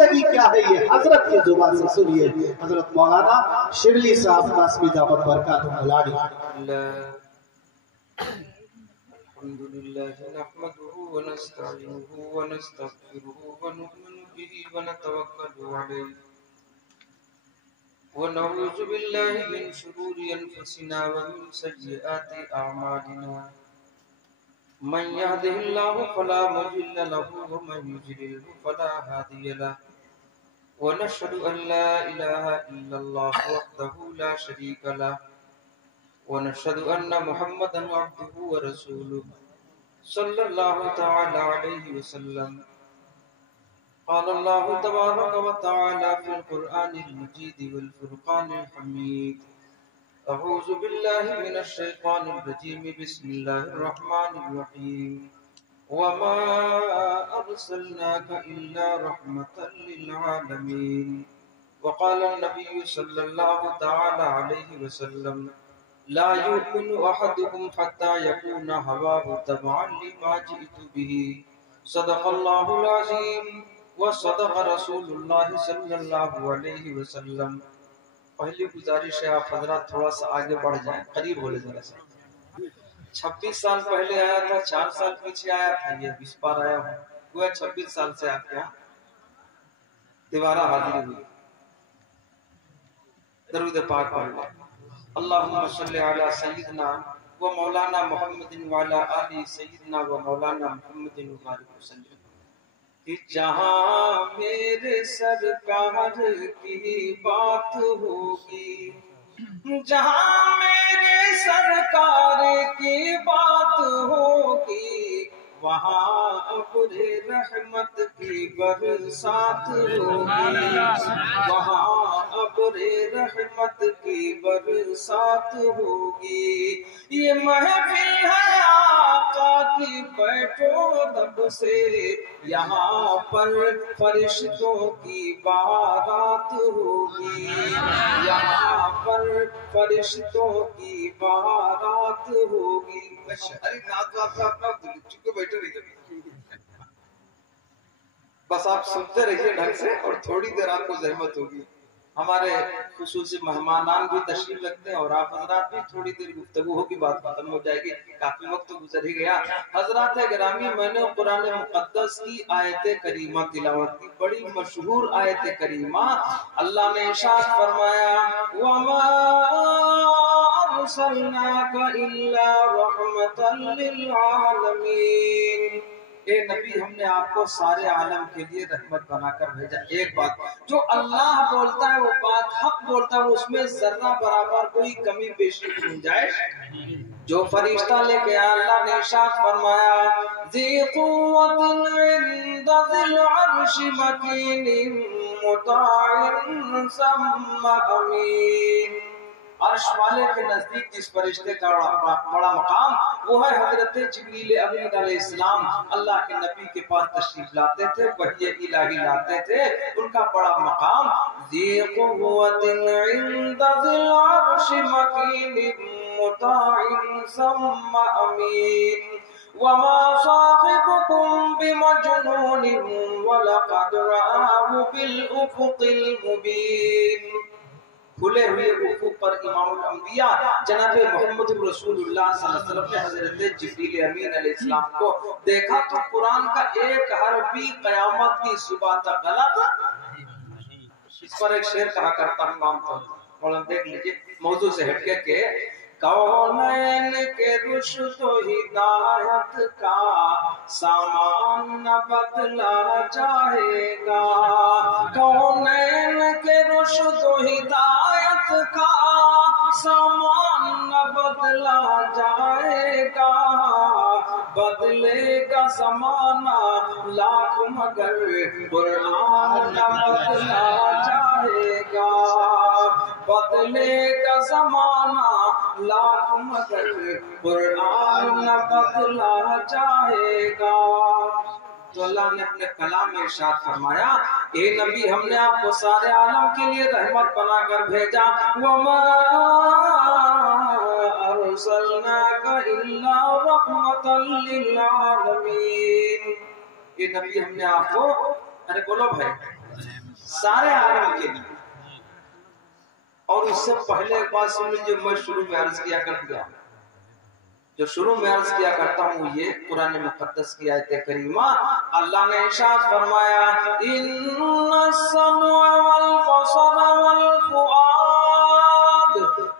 زندگی کیا ہے یہ حضرت کی زبان سے سنیے. حضرت مولانا شبلی صاحب قاسمی دعوت برکات ملانی. الحمد لله نحمده ونستعينه ونستغفره ونؤمن به ونتوكل عليه ونعوذ بالله من شرور أنفسنا ومن سيئات أعمالنا من يهده الله فلا مضل له ومن يضلل فلا هادي له ونشهد أن لا إله إلا الله وحده لا شريك له ونشهد أن محمدا عبده ورسوله صلى الله تعالى عليه وسلم. قال الله تبارك وتعالى في القرآن المجيد والفرقان الحميد. أعوذ بالله من الشيطان الرجيم. بسم الله الرحمن الرحيم. وما أرسلناك إلا رحمة للعالمين. وقال النبي صلى الله تعالى عليه وسلم لا يؤمن أحدكم حتى يكون هواه تبعا لما جئت به. صدق الله العظيم وصدق رسول الله صلی اللہ علیہ وسلم. پہلی گزارش ہے آپ حضرات تھوڑا سا آگے بڑھ جائیں، قریب بولے ذرا سا. 26 سال پہلے آیا تھا، 4 سال پیچھے آیا تھا، یہ 20 بار آیا ہوں. وہ 26 سال سے آپ کے یہاں دوبارہ حاضری ہوئی. درود پاک پڑھ لیں. اللہم صلی علی سیدنا و مولانا محمد وعلی آل سیدنا و مولانا محمد وبارک وسلم. کہ جہاں میرے سرکار کی بات ہوگی، جہاں میرے سرکار کی بات ہوگی، وہاں ابر رحمت کی برسات ہوگی، وہاں ابر رحمت کی برسات ہوگی. یہ محفل ہے آقا کی بیٹھو دب سے، یہاں پر فرشتوں کی بارات ہوگی، یہاں پر فرشتوں کی بارات ہوگی. ارے نعت آپ چکو بیٹھے نہیں کبھی، بس آپ سنتے رہیے ڈھنگ سے، اور تھوڑی دیر آپ کو زحمت ہوگی. ہمارے خصوصی مہمانان بھی تشریف رکھتے ہیں، اور آپ حضرات بھی تھوڑی دیر گفتگو ہوگی، بات ختم ہو جائے گی. کافی وقت تو گزر ہی گیا. حضرات گرامی، میں نے قرآن مقدس کی آیت کریمہ تلاوت کی، بڑی مشہور آیت کریمہ. اللہ نے ارشاد فرمایا وَمَا أَرْسَلْنَاكَ إِلَّا رَحْمَةً لِلْعَالَمِينَ. اے نبی، ہم نے آپ کو سارے عالم کے لیے رحمت بنا کر بھیجا. ایک بات، جو اللہ بولتا ہے وہ بات حق بولتا ہے، اس میں ذرہ برابر کوئی کمی بیشی کی گنجائش. جو فرشتہ لے کے اللہ نے ارشاد فرمایا ذی قوت عند ذی العرش مکین مطاع ثم امین. عرش والے کے نزدیک جس فرشتے کا بڑا مقام، وہ ہے حضرت جبریل امین علیہ السلام. اللہ کے نبی کے پاس تشریف لاتے تھے، وحی الہی لاتے تھے. ان کا بڑا مقام ذی قوت عند ذی العرش مکین مطاع ثم امین. وما صاحبكم بمجنون ولقد رآه بالأفق المبين. کھلے ہوئے افق پر امام الانبیاء جناب محمد رسول اللہ صلی اللہ علیہ وسلم نے حضرت جبریل امین علیہ السلام کو دیکھا تو قرآن کا ایک حرف بھی قیامت کی صبح تک غلط. اس پر ایک شعر کہا کرتا ہوں عام طور پر، مولانا دیکھ لیجیے موضوع سے ہٹ کے کہ کونین کے رشد و ہدایت کا سامان نہ بدلا جائے گا. کونین کے رشد و ہدایت کا سامان نہ بدلا جائے گا. بدلے گا زمانہ لاکھ مگر قرآن نہ بدلا جائے گا. بدلے گا زمانہ لاکھ مگر قرآن نہ بدلا جائے گا. تو اللہ نے اپنے کلام میں ارشاد فرمایا اے نبی، ہم نے آپ کو سارے عالم کے لیے رحمت بنا کر بھیجا. وَمَا أَرْسَلْنَاكَ إِلَّا رَحْمَةً لِلْعَالَمِينَ. اے نبی، ہم نے آپ کو، ارے بولو بھائی، سارے عالم کے لیے. اور اس سے پہلے ایک بات سن لیجیے، میں شروع میں عرض کیا کر دیا، جو شروع میں عرض کیا کرتا ہوں یہ قرآن مقدس کی آیت کریمہ. اللہ نے ارشاد فرمایا ان السمع والبصر والفؤاد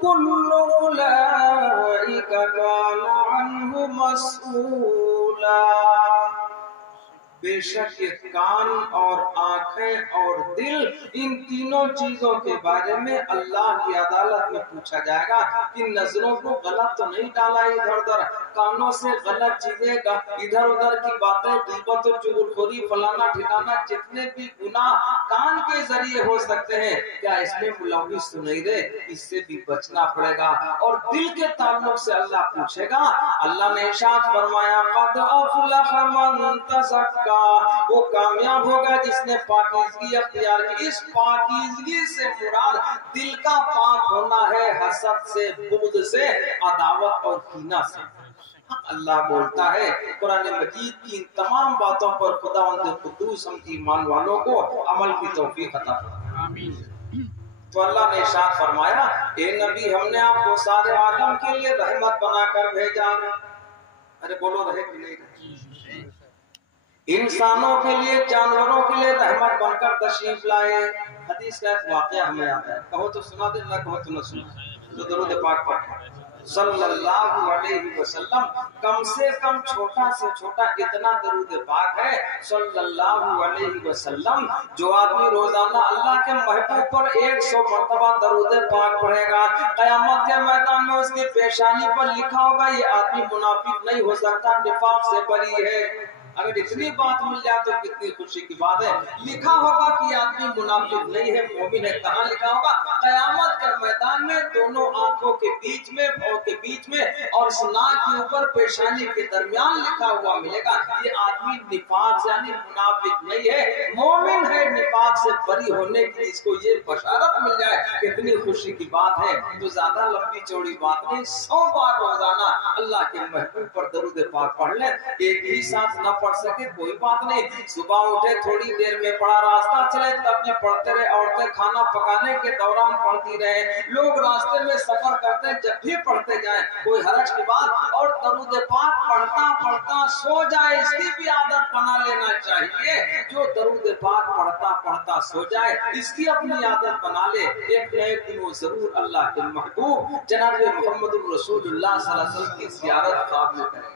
كل اولئک کان عنہ مسئولا. بے شک یہ کان اور آنکھیں اور دل، ان تینوں چیزوں کے بارے میں اللہ کی عدالت میں پوچھا جائے گا کہ نظروں کو غلط تو نہیں ڈالا ادھر ادھر، کانوں سے غلط چیزیں ادھر ادھر کی باتیں، غیبت و چغلخوری، فلانا ٹھکانا، جتنے بھی گناہ کان کے ذریعے ہو سکتے ہیں، کیا اس میں ملوث تو نہیں رہے؟ اس سے بھی بچنا پڑے گا. اور دل کے تعلق سے اللہ پوچھے گا. اللہ نے ارشاد فرمایا قد افلح من تزکا، وہ کامیاب ہوگا جس نے پاکیزگی اختیار کی. اس پاکیزگی سے مراد دل کا پاک ہونا ہے حسد سے، بغض سے، عداوت اور کینہ سے. اللہ بولتا ہے قرآن مجید کی ان تمام باتوں پر خداوند قدوس ہم ایمان والوں کو عمل کی توفیق عطا فرمائے. تو اللہ نے ارشاد فرمایا اے نبی ہم نے آپ کو سارے عالم کے لیے رحمت بنا کر بھیجا. ارے بولو رہے کہ نہیں؟ انسانوں کے لیے، جانوروں کے لیے رحمت بن کر تشریف لائے. حدیث کا ایک واقعہ ہمیں یاد ہے، کہو تو سنا دے، نہ کہو تو نہ سنا. تو درود پاک پڑھیں صلی اللہ علیہ وسلم. کم سے کم چھوٹا سے چھوٹا اتنا درود پاک ہے صلی اللہ علیہ وسلم. جو آدمی روزانہ اللہ کے محبوب پر 100 مرتبہ درود پاک پڑھے گا، قیامت کے میدان میں اس کی پیشانی پر لکھا ہوگا یہ آدمی منافق نہیں ہو سکتا، نفاق سے بری ہے. اگر اتنی بات مل جائے تو کتنی خوشی کی بات ہے. لکھا ہوگا کہ آدمی منافق نہیں ہے، مومن ہے. کہاں لکھا ہوگا؟ قیامت کے میدان میں دونوں آنکھوں کے بیچ میں، پاؤں کے بیچ میں اور اس ناک کے اوپر پیشانی کے درمیان لکھا ہوا ملے گا یہ آدمی نفاق یعنی منافق نہیں ہے، مومن ہے. نفاق سے بری ہونے کی اس کو یہ بشارت مل جائے کتنی خوشی کی بات ہے. تو زیادہ لمبی چوڑی بات نہیں، 100 بار روزانہ اللہ کے محبوب پر درود پاک پڑھ لیں. ایک ہی ساتھ نہ پڑھ سکے کوئی بات نہیں، صبح اٹھے تھوڑی دیر میں پڑھا، راستہ چلے تب بھی پڑھتے رہے، عورتیں کھانا پکانے کے دوران پڑھتی رہے، لوگ راستے میں سفر کرتے جب بھی پڑھتے جائیں، کوئی حرج کی بات. اور درود پاک پڑھتا پڑھتا سو جائے اس کی بھی عادت بنا لینا چاہیے. جو درود پاک پڑھتا پڑھتا سو جائے اس کی اپنی عادت بنا لے. ایک نہ ایک دن وہ ضرور اللہ کے محبوب جناب محمد رسول اللہ صلی اللہ علیہ وسلم کی زیارت خواب میں کرے گا.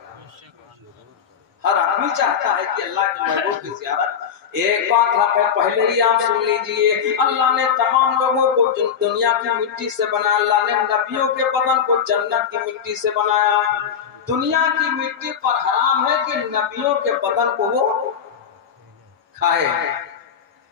ہر آدمی چاہتا ہے کہ اللہ کے محبوب کی زیارت. ایک بات ہے پہلے ہی آپ سن لیجئے، اللہ نے تمام لوگوں کو دنیا کی مٹی سے بنایا. اللہ نے نبیوں کے بدن کو جنت کی مٹی سے بنایا. دنیا کی مٹی پر حرام ہے کہ نبیوں کے بدن کو وہ کھائے.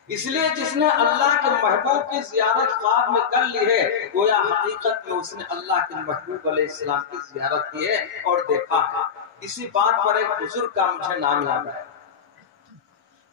اس لیے جس نے اللہ کے محبوب کی زیارت خواب میں کر لی ہے گویا حقیقت میں اس نے اللہ کے محبوب علیہ السلام کی زیارت کی ہے اور دیکھا ہے. اسی بات پر ایک بزرگ کا مجھے نام یاد ہے،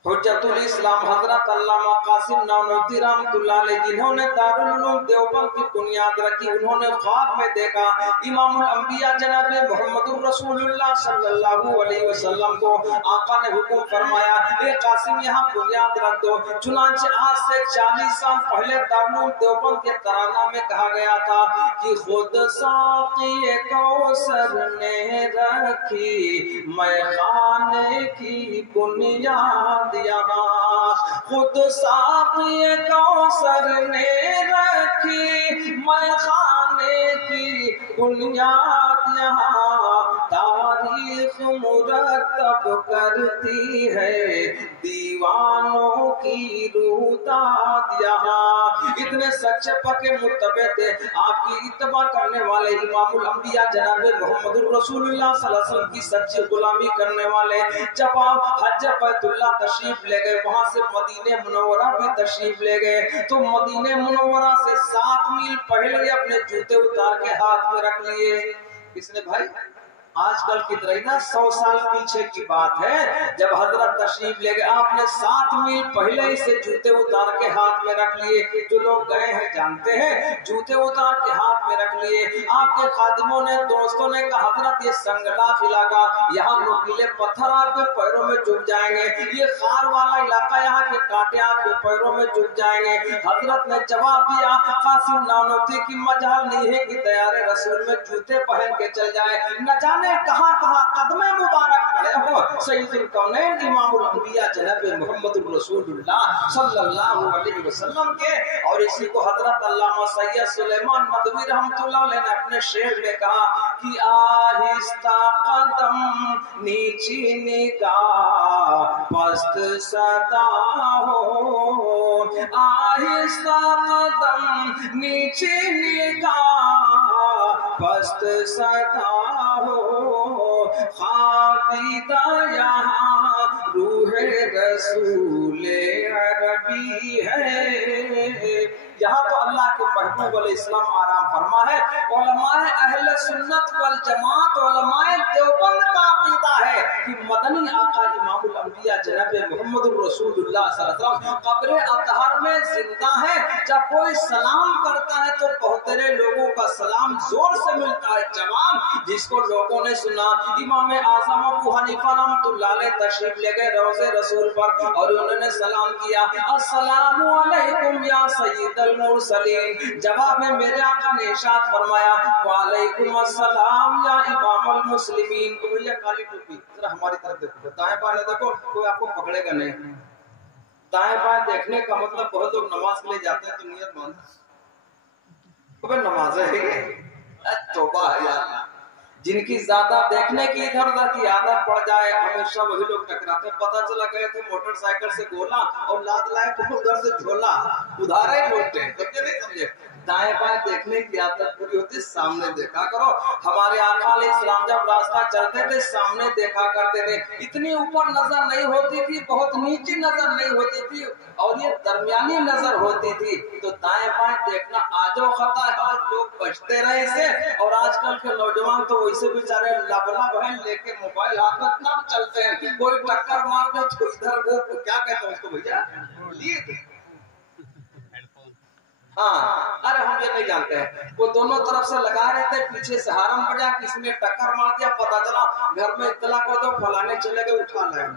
حجت الاسلام حضرت علامہ قاسم نانوتوی رحمۃ اللہ علیہ، جنہوں نے دارالعلوم دیوبند کی بنیاد رکھی. انہوں نے خواب میں دیکھا امام الانبیاء جناب محمد الرسول اللہ صلی اللہ علیہ وسلم کو آقا نے حکم فرمایا اے قاسم یہاں بنیاد رکھ دو. چنانچہ آج سے 40 سال پہلے دارالعلوم دیوبند کے ترانہ میں کہا گیا تھا کہ خود ساقی کوثر نے رکھی میں خانے کی بنیاد یہاں، خود ساقی کوثر نے رکھی میں خانے کی بنیاد یہاں، تاریخ مرتب کرتی ہے دیوانوں کی روح داد یہاں. اتنے سچے پکے متبع تھے آپ کی اتباع کرنے والے امام الانبیاء جناب محمد الرسول اللہ صلی اللہ علیہ وسلم کی سچی غلامی کرنے والے. جب آپ حج بیت اللہ تشریف لے گئے، وہاں سے مدینہ منورہ بھی تشریف لے گئے، تو مدینہ منورہ سے 7 میل پہلے اپنے جوتے اتار کے ہاتھ میں رکھ لیے. کس نے بھائی؟ آج کل کی طرح نا 100 سال پیچھے کی بات ہے، جب حضرت تشریف لے گئے آپ نے 7 میل پہلے ہی سے جوتے اتار کے ہاتھ میں رکھ لیے. جو لوگ گئے ہیں جانتے ہیں، جوتے اتار کے ہاتھ میں رکھ لیے. آپ کے خادموں نے، دوستوں نے کہا حضرت یہ سنگلاخ علاقہ، یہاں نوکیلے پتھر آپ کے پیروں میں چبھ جائیں گے، یہ خار والا علاقہ، یہاں کے کانٹے آپ کے پیروں میں چبھ جائیں گے. حضرت نے جواب دیا قاسم نانوتوی کی مجال نہیں ہے کہ تیار رسول میں جوتے پہن کے چل جائے، نہ جانے کہاں کہاں قدم مبارک پڑے ہو سید الکونین امام الانبیاء جناب محمد رسول اللہ صلی اللہ علیہ وسلم کے. اور اسی کو حضرت علامہ سید سلیمان ندوی رحمۃ اللہ علیہ نے اپنے شعر میں کہا کہ آہستہ قدم نیچی نگاہ پست صدا ہو، آہستہ قدم نیچی نگاہ پست صدا ہو، خوابیدہ یہاں روح رسول عربی ہے. یہاں تو اللہ کے محبوب علیہ السلام آرام فرما ہے. علماء اہل سنت والجماعت، علماء دیوبند کا عقیدہ ہے کہ مدنی آقا امام الانبیاء جناب محمد رسول اللہ صلی اللہ علیہ وسلم قبر اطہر میں زندہ ہے. جب کوئی سلام کرتا ہے تو بہترے لوگوں کا سلام زور سے ملتا ہے جواب، جس کو لوگوں نے سنا. امام اعظم ابو حنیفہ رحمۃ اللہ علیہ تشریف لے گئے روضہ رسول پر اور انہوں نے سلام کیا، السلام علیکم یا سید المرسلین. جواب میں میرے آقا نے ارشاد فرمایا وعلیکم السلام یا امام المسلمین. تو بھیا کالی ٹوپی ذرا ہماری طرف دیکھو، دائیں بائیں دیکھو، کوئی آپ کو پکڑے گا نہیں. دائیں بائیں دیکھنے کا مطلب بہت لوگ نماز کے لیے جاتے ہیں تو نیت باندھ نماز ہے. توبہ ہے یار، جن کی زیادہ دیکھنے کی ادھر ادھر کی عادت پڑ جائے ہمیشہ وہی لوگ ٹکراتے ہیں. پتہ چلا گئے تھے موٹر سائیکل سے گولا اور لاد لائے ادھر سے جھولا، ادھار ہی لوٹے. سمجھے نہیں سمجھے؟ دائیں بائیں دیکھنے کی عادت پوری ہوتی، سامنے دیکھا کرو. ہمارے آقا علیہ السلام جب راستہ چلتے تھے سامنے دیکھا کرتے تھے. اتنی اوپر نظر نہیں ہوتی تھی، بہت نیچی نظر نہیں ہوتی تھی، اور یہ درمیانی نظر ہوتی تھی. تو دائیں بائیں دیکھنا آجو خطا ہے، آج لوگ بچتے رہے سے. اور آج کل کے نوجوان تو ویسے بیچارے لبلا بہن لے کے موبائل ہاتھ میں تب چلتے ہیں، کوئی ٹکر مار دے تو ادھر وہ کیا کہتے ہیں اس کو بھیا لیڈ. ہاں ارے ہم یہ نہیں جانتے ہیں، وہ دونوں طرف سے لگا رہتے، پیچھے سے ہارن بجا، کسی نے ٹکر مار دیا، پتا چلا گھر میں اطلاع کو تو فلانے چلے گئے اٹھا لائیں.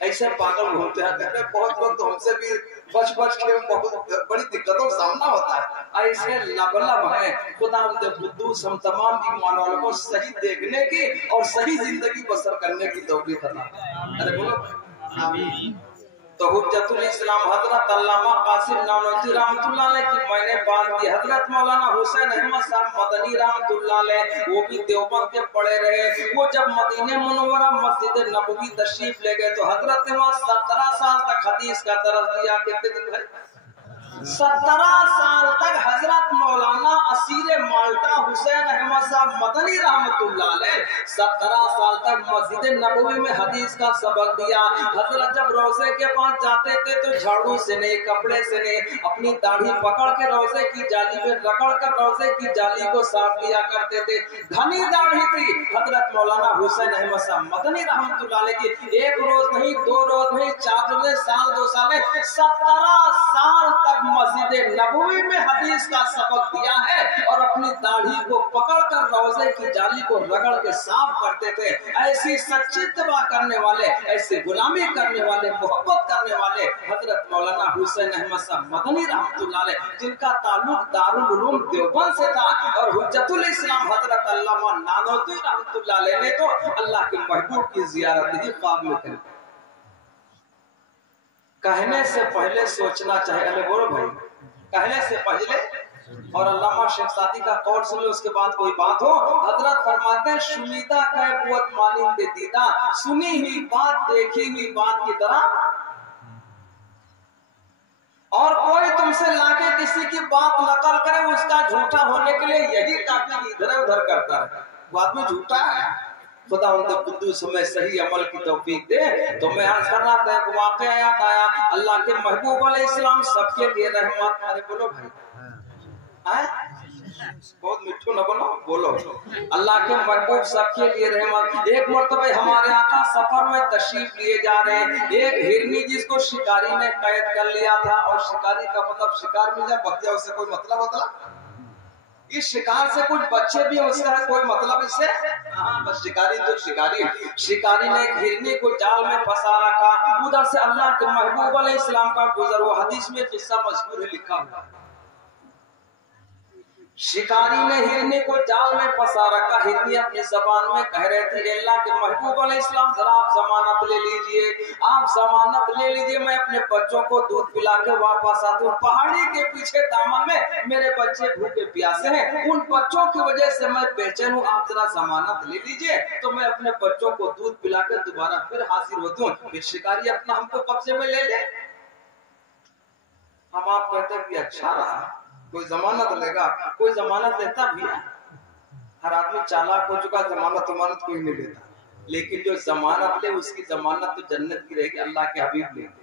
ایسے پاگل گھومتے ہیں. کہتے ہیں بہت لوگ تو ہم سے بھی بچ کے بہت بڑی دقتوں کا سامنا ہوتا ہے. ایسے لبلب ہیں. خدا ہم قدوس ہم تمام ایمان والوں کو صحیح دیکھنے کی اور صحیح زندگی بسر کرنے کی توفیق عطا. ارے بولو آمین. تو حجت الاسلام حضرت علامہ قاسم نانوتوی رحمۃ اللہ علیہ کی میں نے بات کی. حضرت مولانا حسین احمد صاحب مدنی رحمۃ اللہ علیہ وہ بھی دیوبند کے پڑے رہے. وہ جب مدینہ منورہ مسجد نبوی تشریف لے گئے تو حضرت نے وہاں 17 سال تک حدیث کا درس دیا. کتنے دن بھائی 17 سال تک حضرت مولانا اسیر مالٹا حسین احمد صاحب مدنی رحمۃ اللہ علیہ 17 سال تک مسجد نبوی میں حدیث کا سبق دیا. حضرت جب روزے کے پاس جاتے تھے تو جھاڑو سے نہیں، کپڑے سے نہیں، اپنی داڑھی پکڑ کے روزے کی جالی میں رگڑ کر روزے کی جالی کو صاف کیا کرتے تھے. گھنی داڑھی تھی حضرت مولانا حسین احمد صاحب مدنی رحمۃ اللہ علیہ کی. ایک روز نہیں، 2 روز نہیں، 4 روز نہیں، سال 2 سال نہیں، 17 سال تک مسجد نبوی میں حدیث کا سبق دیا ہے اور اپنی داڑھی کو پکڑ کر روزے کی جالی کو رگڑ کے صاف کرتے تھے. ایسی سچی اتباع کرنے والے، ایسی غلامی کرنے والے، محبت کرنے والے حضرت مولانا حسین احمد صاحب مدنی رحمۃ اللہ علیہ، جن کا تعلق دارالعلوم دیوبند سے تھا. اور حجت الاسلام حضرت علامہ نانوتوی رحمۃ اللہ علیہ نے تو اللہ کے محبوب کی زیارت ہی خواب میں کی. کہنے سے پہلے سوچنا چاہیے. ارے بولو بھائی، کہنے سے پہلے. اور علامہ شیخ سعدی کا قول سن لو، اس کے بعد کوئی بات ہو. حضرت فرماتے ہیں شنیدہ کا قوت مانند دیدہ، سنی ہوئی بات دیکھی ہوئی بات کی طرح. اور کوئی تم سے لا کے کسی کی بات نقل کرے اس کا جھوٹا ہونے کے لیے یہی کافی ادھر ادھر کرتا ہے. وہ آدمی جھوٹا ہے. خدا ان کے قدوس ہمیں صحیح عمل کی توفیق دے. تو میں عرض کر رہا تھا ایک واقعہ یاد آیا. اللہ کے محبوب علیہ السلام سب کے لیے رحمت. ارے بولو بھائی बहुत मिठू न बनो, बोलो। अल्लाह के महबूब सबके लिए रहमत। एक मरतबा हमारे आका सफर में तशरीफ लिए जा रहे हैं, एक हिरनी जिसको शिकारी ने कैद कर लिया था, और शिकारी का मतलब शिकार मिल जाए बच जाए, उससे कोई मतलब होता, इस शिकार से कुछ बच्चे भी उसका कोई मतलब इससे, हाँ बस शिकारी तो शिकारी। शिकारी ने एक हिरनी को जाल में फंसा रखा, उधर से अल्लाह के महबूब अलैहिस्सलाम का गुजर हुआ। हदीस में किस्सा मशहूर है, लिखा हुआ, शिकारी ने हिरनी को जाल में फंसा रखा। हिरनी अपनी जबान में कह रहे थे, अल्लाह के महबूब अलैहिस्सलाम जरा आप जमानत ले लीजिए, आप जमानत ले लीजिए, मैं अपने बच्चों को दूध पिला के वापस आता हूँ। पहाड़ी के पीछे दामन में मेरे बच्चे भूखे प्यासे हैं, उन बच्चों की वजह से मैं बेचैन हूँ, आप जरा जमानत ले लीजिए तो मैं अपने बच्चों को दूध पिला के दोबारा फिर हाजिर होता हूँ। फिर शिकारी अपना हमको कब्जे में ले ले। हम आप कहते हैं कि अच्छा रहा, कोई जमानत लेगा, कोई जमानत लेता भी है, हर आदमी चालाक हो चुका, जमानत कोई नहीं लेता, लेकिन जो जमानत ले उसकी जमानत तो जन्नत की रहेगी, अल्लाह के हबीब लेंगे।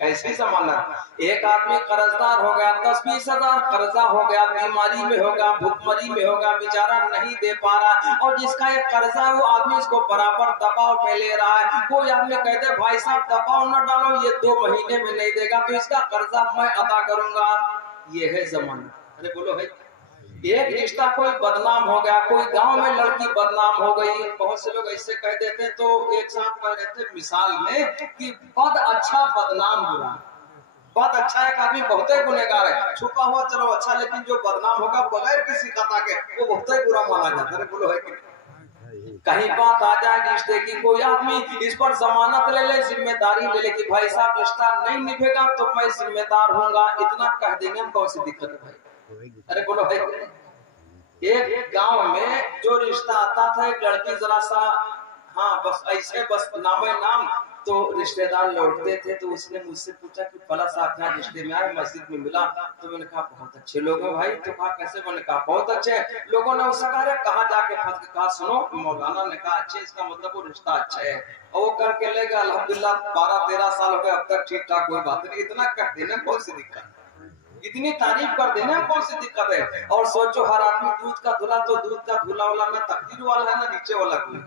कैसी जमानत? एक आदमी कर्जदार हो गया, 10-20 हजार कर्जा हो गया, बीमारी में होगा, भुखमरी में होगा, बेचारा नहीं दे पा रहा, और जिसका एक कर्जा है वो आदमी इसको बराबर दबाव में ले रहा है। कोई आदमी कहते भाई साहब दबाव न डालो, ये 2 महीने में नहीं देगा तो इसका कर्जा मैं अदा करूंगा, ये है जमानत। अरे बोलो है। एक रिश्ता कोई बदनाम हो गया, कोई गांव में लड़की बदनाम हो गई, बहुत से लोग ऐसे कह देते हैं, तो एक साथ कह रहे थे मिसाल में कि बद अच्छा बदनाम बुरा। बद अच्छा एक आदमी बहुत ही गुनहगार है, छुपा हुआ चलो अच्छा, लेकिन जो बदनाम होगा बगैर किसी खता के वो बहुत ही बुरा माना जाता है। बोलो है कि कहीं बात आ जाए रिश्ते की, कोई आदमी इस पर जमानत ले ले, जिम्मेदारी ले ले कि भाई साहब रिश्ता नहीं निभेगा तो मैं जिम्मेदार होऊंगा, इतना कह देंगे हम, कौन सी दिक्कत है भाई? अरे बोलो भाई। एक गांव में जो रिश्ता आता था, एक लड़की जरा सा, हाँ बस ऐसे बस नामे नाम, तो रिश्तेदार लौटते थे, तो उसने मुझसे पूछा कि फला साहब क्या रिश्ते में आए, मस्जिद में मिला, तो मैंने कहा बहुत अच्छे लोग हैं भाई। तो कहा कैसे? मैंने कहा बहुत अच्छे लोगों ने। उससे कहा कहाँ जाके फंस के? कहा सुनो, मौलाना ने कहा अच्छे, इसका मतलब वो रिश्ता अच्छा है, और वो करके ले गया। अल्हम्दुलिल्लाह 12-13 साल हो गए, अब तक ठीक ठाक, कोई बात नहीं। इतना कर देने कौन सी दिक्कत, इतनी तारीफ कर देना कौन सी दिक्कत है? और सोचो हर आदमी दूध का धुला, तो दूध का धुला वाला ना तकदीर वाला है ना नीचे वाला कोई,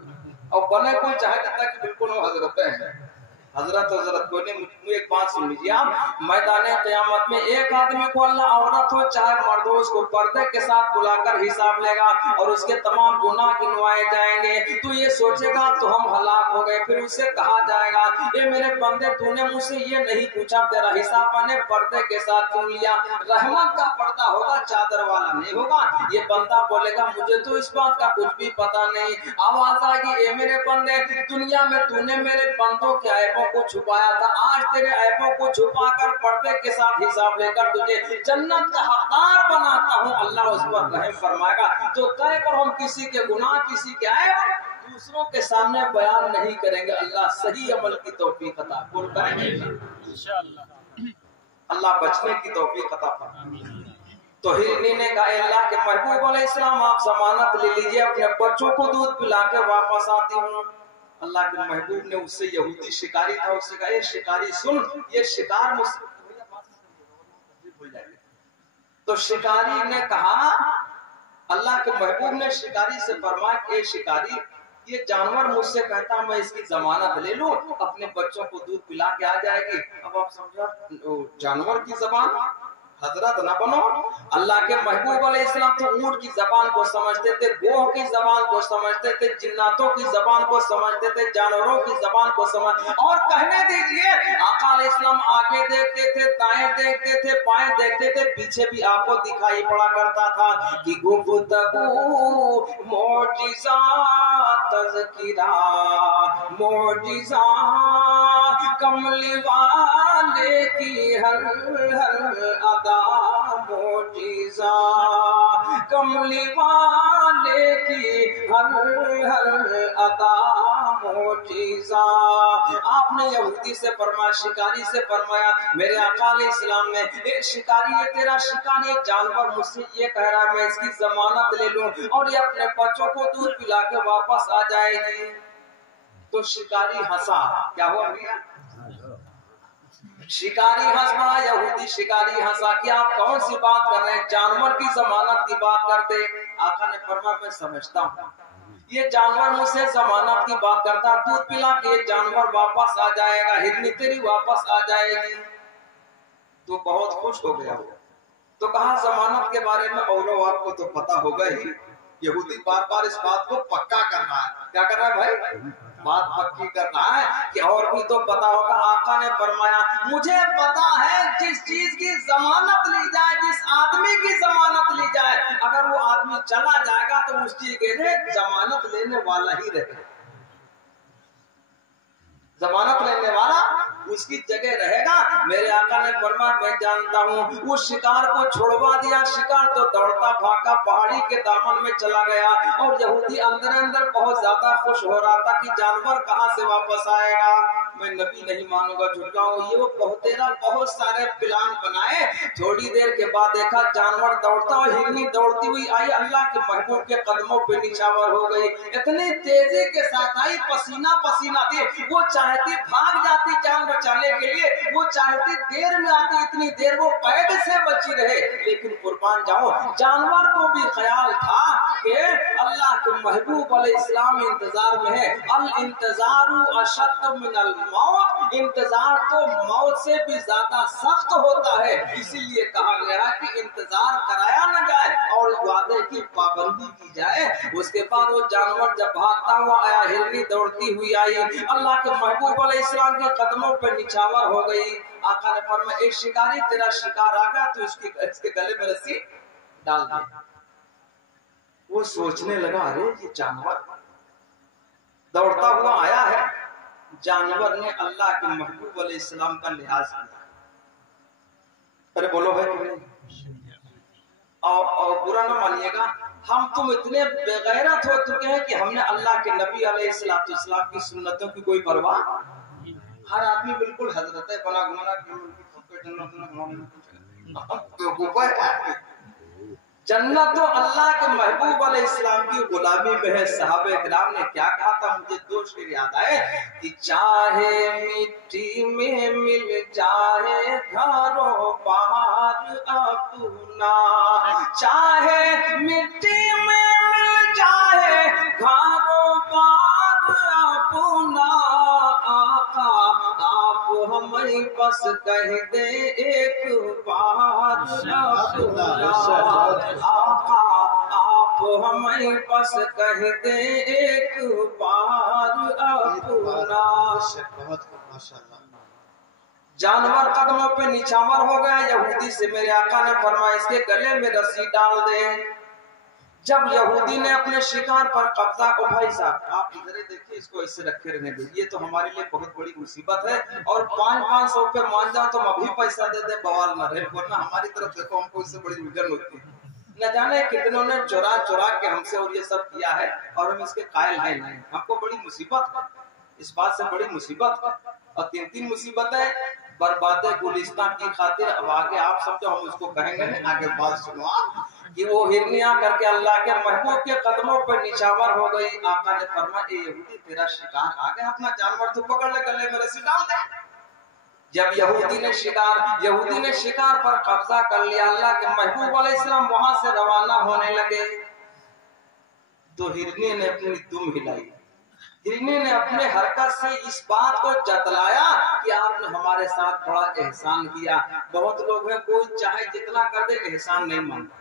और बने कोई चाहे कहता कि बिल्कुल वो हजरत है, हजरत कोई नहीं। एक बात सुन लीजिए आप, मैदान क़यामत में एक आदमी को अल्लाह, औरत हो चाहे मर्द हो, उसको पर्दे के साथ बुलाकर हिसाब लेगा और उसके तमाम गुनाह गिनवाए जाएंगे। तो ये सोचेगा तो हम हलाक हो गए। फिर उससे कहा जाएगा, ये मेरे बंदे तूने मुझसे ये नहीं पूछा, तेरा हिसाब मैंने पर्दे के साथ क्यों लिया? रहमत का पर्दा होगा, चादर वाला नहीं होगा। ये बंदा बोलेगा मुझे तो इस बात का कुछ भी पता नहीं। आवाज आएगी, ये मेरे बंदे, दुनिया में तूने मेरे बंदों के ऐबों को छुपाया था, आज तेरे ऐबों को छुपाकर पर्दे के साथ हिसाब लेकर तुझे जन्नत का हकदार बनाता हूँ। अल्लाह उस पर रहम फरमाएगा। तो कह कर हम किसी के गुनाह, किसी के ऐब दूसरों के सामने बयान नहीं करेंगे। अल्लाह सही अमल की तौफीक अता फरमाए, अल्लाह बचने की तौफीक अता फरमाए। तो हिरनी ने कहा, अल्लाह के महबूब अलैहिस्सलाम आप जमानत ले लीजिए, अपने बच्चों को दूध पिला के वापस आती हूँ। अल्लाह के महबूब ने उससे, यहूदी शिकारी था, उससे कहा, ये शिकारी सुन, ये शिकार मुझसे। तो शिकारी ने कहा, अल्लाह के महबूब ने शिकारी से फरमाया कि शिकारी, ये जानवर मुझसे कहता मैं इसकी जमानत ले लूं, अपने बच्चों को दूध पिला के आ जाएगी। अब आप समझो जानवर की जबान, हजरत न बनो। अल्लाह के महबूब अलैहिस्सलाम तो ऊंट की जबान को समझते थे, गोह की जबान को समझते थे, जिन्नातों की जबान को समझते थे, जानवरों की जबान को समझ। और कहने दीजिए, आका अलैहिस्सलाम आगे देखते थे, दाएं देखते थे, बाएं देखते थे, पीछे भी आपको दिखाई पड़ा करता था कि गुफ्तगू मौजिज़ा तज़किरा, मौजिज़ा कमली वाले की हर हर अदा, मौजिज़ा कमली वाले की हर हर अदा, मौजिज़ा। आपने यहूदी से फरमाया, शिकारी से फरमाया, मेरे आका अलैहिस्सलाम ने, ए शिकारी, ये तेरा शिकार, ये जानवर मुझसे ये कह रहा है मैं इसकी जमानत ले लूं और ये अपने बच्चों को दूध पिला के वापस आ जाएगी। तो शिकारी हंसा। क्या हुआ भैया? शिकारी हंस पड़ा, यहूदी शिकारी हंसा कि आप कौन सी बात कर रहे हैं, जानवर की जमानत की बात करते। आका ने फरमाया मैं समझता हूँ ये जानवर मुझसे जमानत की बात करता, दूध पिला के जानवर वापस आ जाएगा, हिरनी तेरी वापस आ जाएगी। तो बहुत खुश हो गया। तो कहा जमानत के बारे में और आपको तो पता होगा ही। यहूदी बार बार इस बात को पक्का करना है। क्या कर रहा है भाई? बात पक्की करना है कि और भी तो पता होगा। आका ने फरमाया मुझे पता है जिस चीज की जमानत ली जाए, जिस आदमी की जमानत ली जाए, अगर वो आदमी चला जाएगा तो उस चीज के लिए जमानत लेने वाला ही रहे। जमानत लेने वाला उसकी जगह रहेगा। मेरे आका ने फरमाया मैं जानता हूँ। वो शिकार को छोड़वा दिया। शिकार तो दौड़ता भागा पहाड़ी के दामन में चला गया और यहूदी अंदर अंदर बहुत ज्यादा खुश हो रहा था कि जानवर कहाँ से वापस आएगा। मैं नबी नहीं मानूंगा, झुकाऊं। ये वो बहुत सारे प्लान बनाए। थोड़ी देर के बाद देखा जानवर दौड़ता और हिरनी दौड़ती हुई आई, अल्लाह के महबूब के कदमों पे निछावर हो गई। इतनी तेजी के साथ आई, पसीना पसीना थी। वो चाहती भाग जाती जान बचाने के लिए, वो चाहती देर में आती, इतनी देर वो कैद से बची रहे। लेकिन कुर्बान जाओ जानवर को भी ख्याल था कि अल्लाह के महबूब अलैहिस्सलाम इंतजार में है। अल इंतजारु अशद्द मिनल मौत, इंतजार तो मौत से भी ज्यादा सख्त होता है। इसीलिए कहा गया कि इंतजार कराया न जाए और वादे की पाबंदी की जाए। उसके बाद वो जानवर जब भागता हुआ आया, हिरनी दौड़ती हुई आई, अल्लाह के महबूब अलैहिस्सलाम के कदमों पर निछावर हो गई। आका ने फरमाया एक शिकारी तेरा शिकार आ गया तो इसके गले में रस्सी डाल दे। वो सोचने लगा अरे ये जानवर दौड़ता हुआ आया है। जानवर ने अल्लाह के महबूब अलैहिस्सलाम का लिहाज किया। अरे बोलो भाई और बुरा ना मानिएगा, हम तुम इतने बेगैरत हो चुके हैं कि हमने अल्लाह के नबी अलैहिस्सलाम की सुन्नतों की कोई परवाह। हर आदमी बिल्कुल हजरत है बना घुमाना जन्नत तो अल्लाह के महबूब अलैहिस्सलाम की गुलामी में है। सहाबे किराम ने क्या कहा था, मुझे दो शेर याद आए कि चाहे मिट्टी में मिल जाए घरों बाहर अपना, चाहे मिट्टी में मिल जाए घरों बाहर अपना, आका आप हमें बस कह दे एक बार अपना, आका आप हमें बस कह दे एक बार अपना। जानवर कदमों पे निछावर हो गया। यहूदी से मेरे आका ने फरमाया इसके गले में रस्सी डाल दे। जब यहूदी ने अपने शिकार पर कब्जा को, भाई साहब आप इधर देखिए, इसको ऐसे रखे रहने दे, ये तो हमारे लिए बहुत बड़ी मुसीबत है। और 500 पे मान जाओ तो हम अभी पैसा दे दे, बवाल न रहे, वरना हमारी तरफ देखो हमको इससे बड़ी उलझन होती है। न जाने कितनों ने चुरा चुरा के हमसे और ये सब किया है और हम इसके कायल है नहीं। हमको बड़ी मुसीबत है, इस बात से बड़ी मुसीबत है। और 3 मुसीबतें बर्बाद गुलिस्तान की खातिर। अब आगे आप समझो, हम उसको कहेंगे नहीं, आगे बात सुनो कि वो हिरनिया करके अल्लाह के महबूब के कदमों पर निछावर हो गई। आका ने फरमाया ए यहूदी तेरा शिकार आ गया, अपना जानवर तू पकड़ ले, गले में रस्सी डाल दे। जब यहूदी ने शिकार पर कब्जा कर लिया, अल्लाह के महबूब अलैहिस्सलाम वहां से रवाना होने लगे तो हिरनी ने अपनी दुम हिलाई। हिरनी ने अपने हरकत से इस बात को जतलाया कि आपने हमारे साथ बड़ा एहसान किया। बहुत लोग हैं कोई चाहे जितना कर दे एहसान नहीं मानता।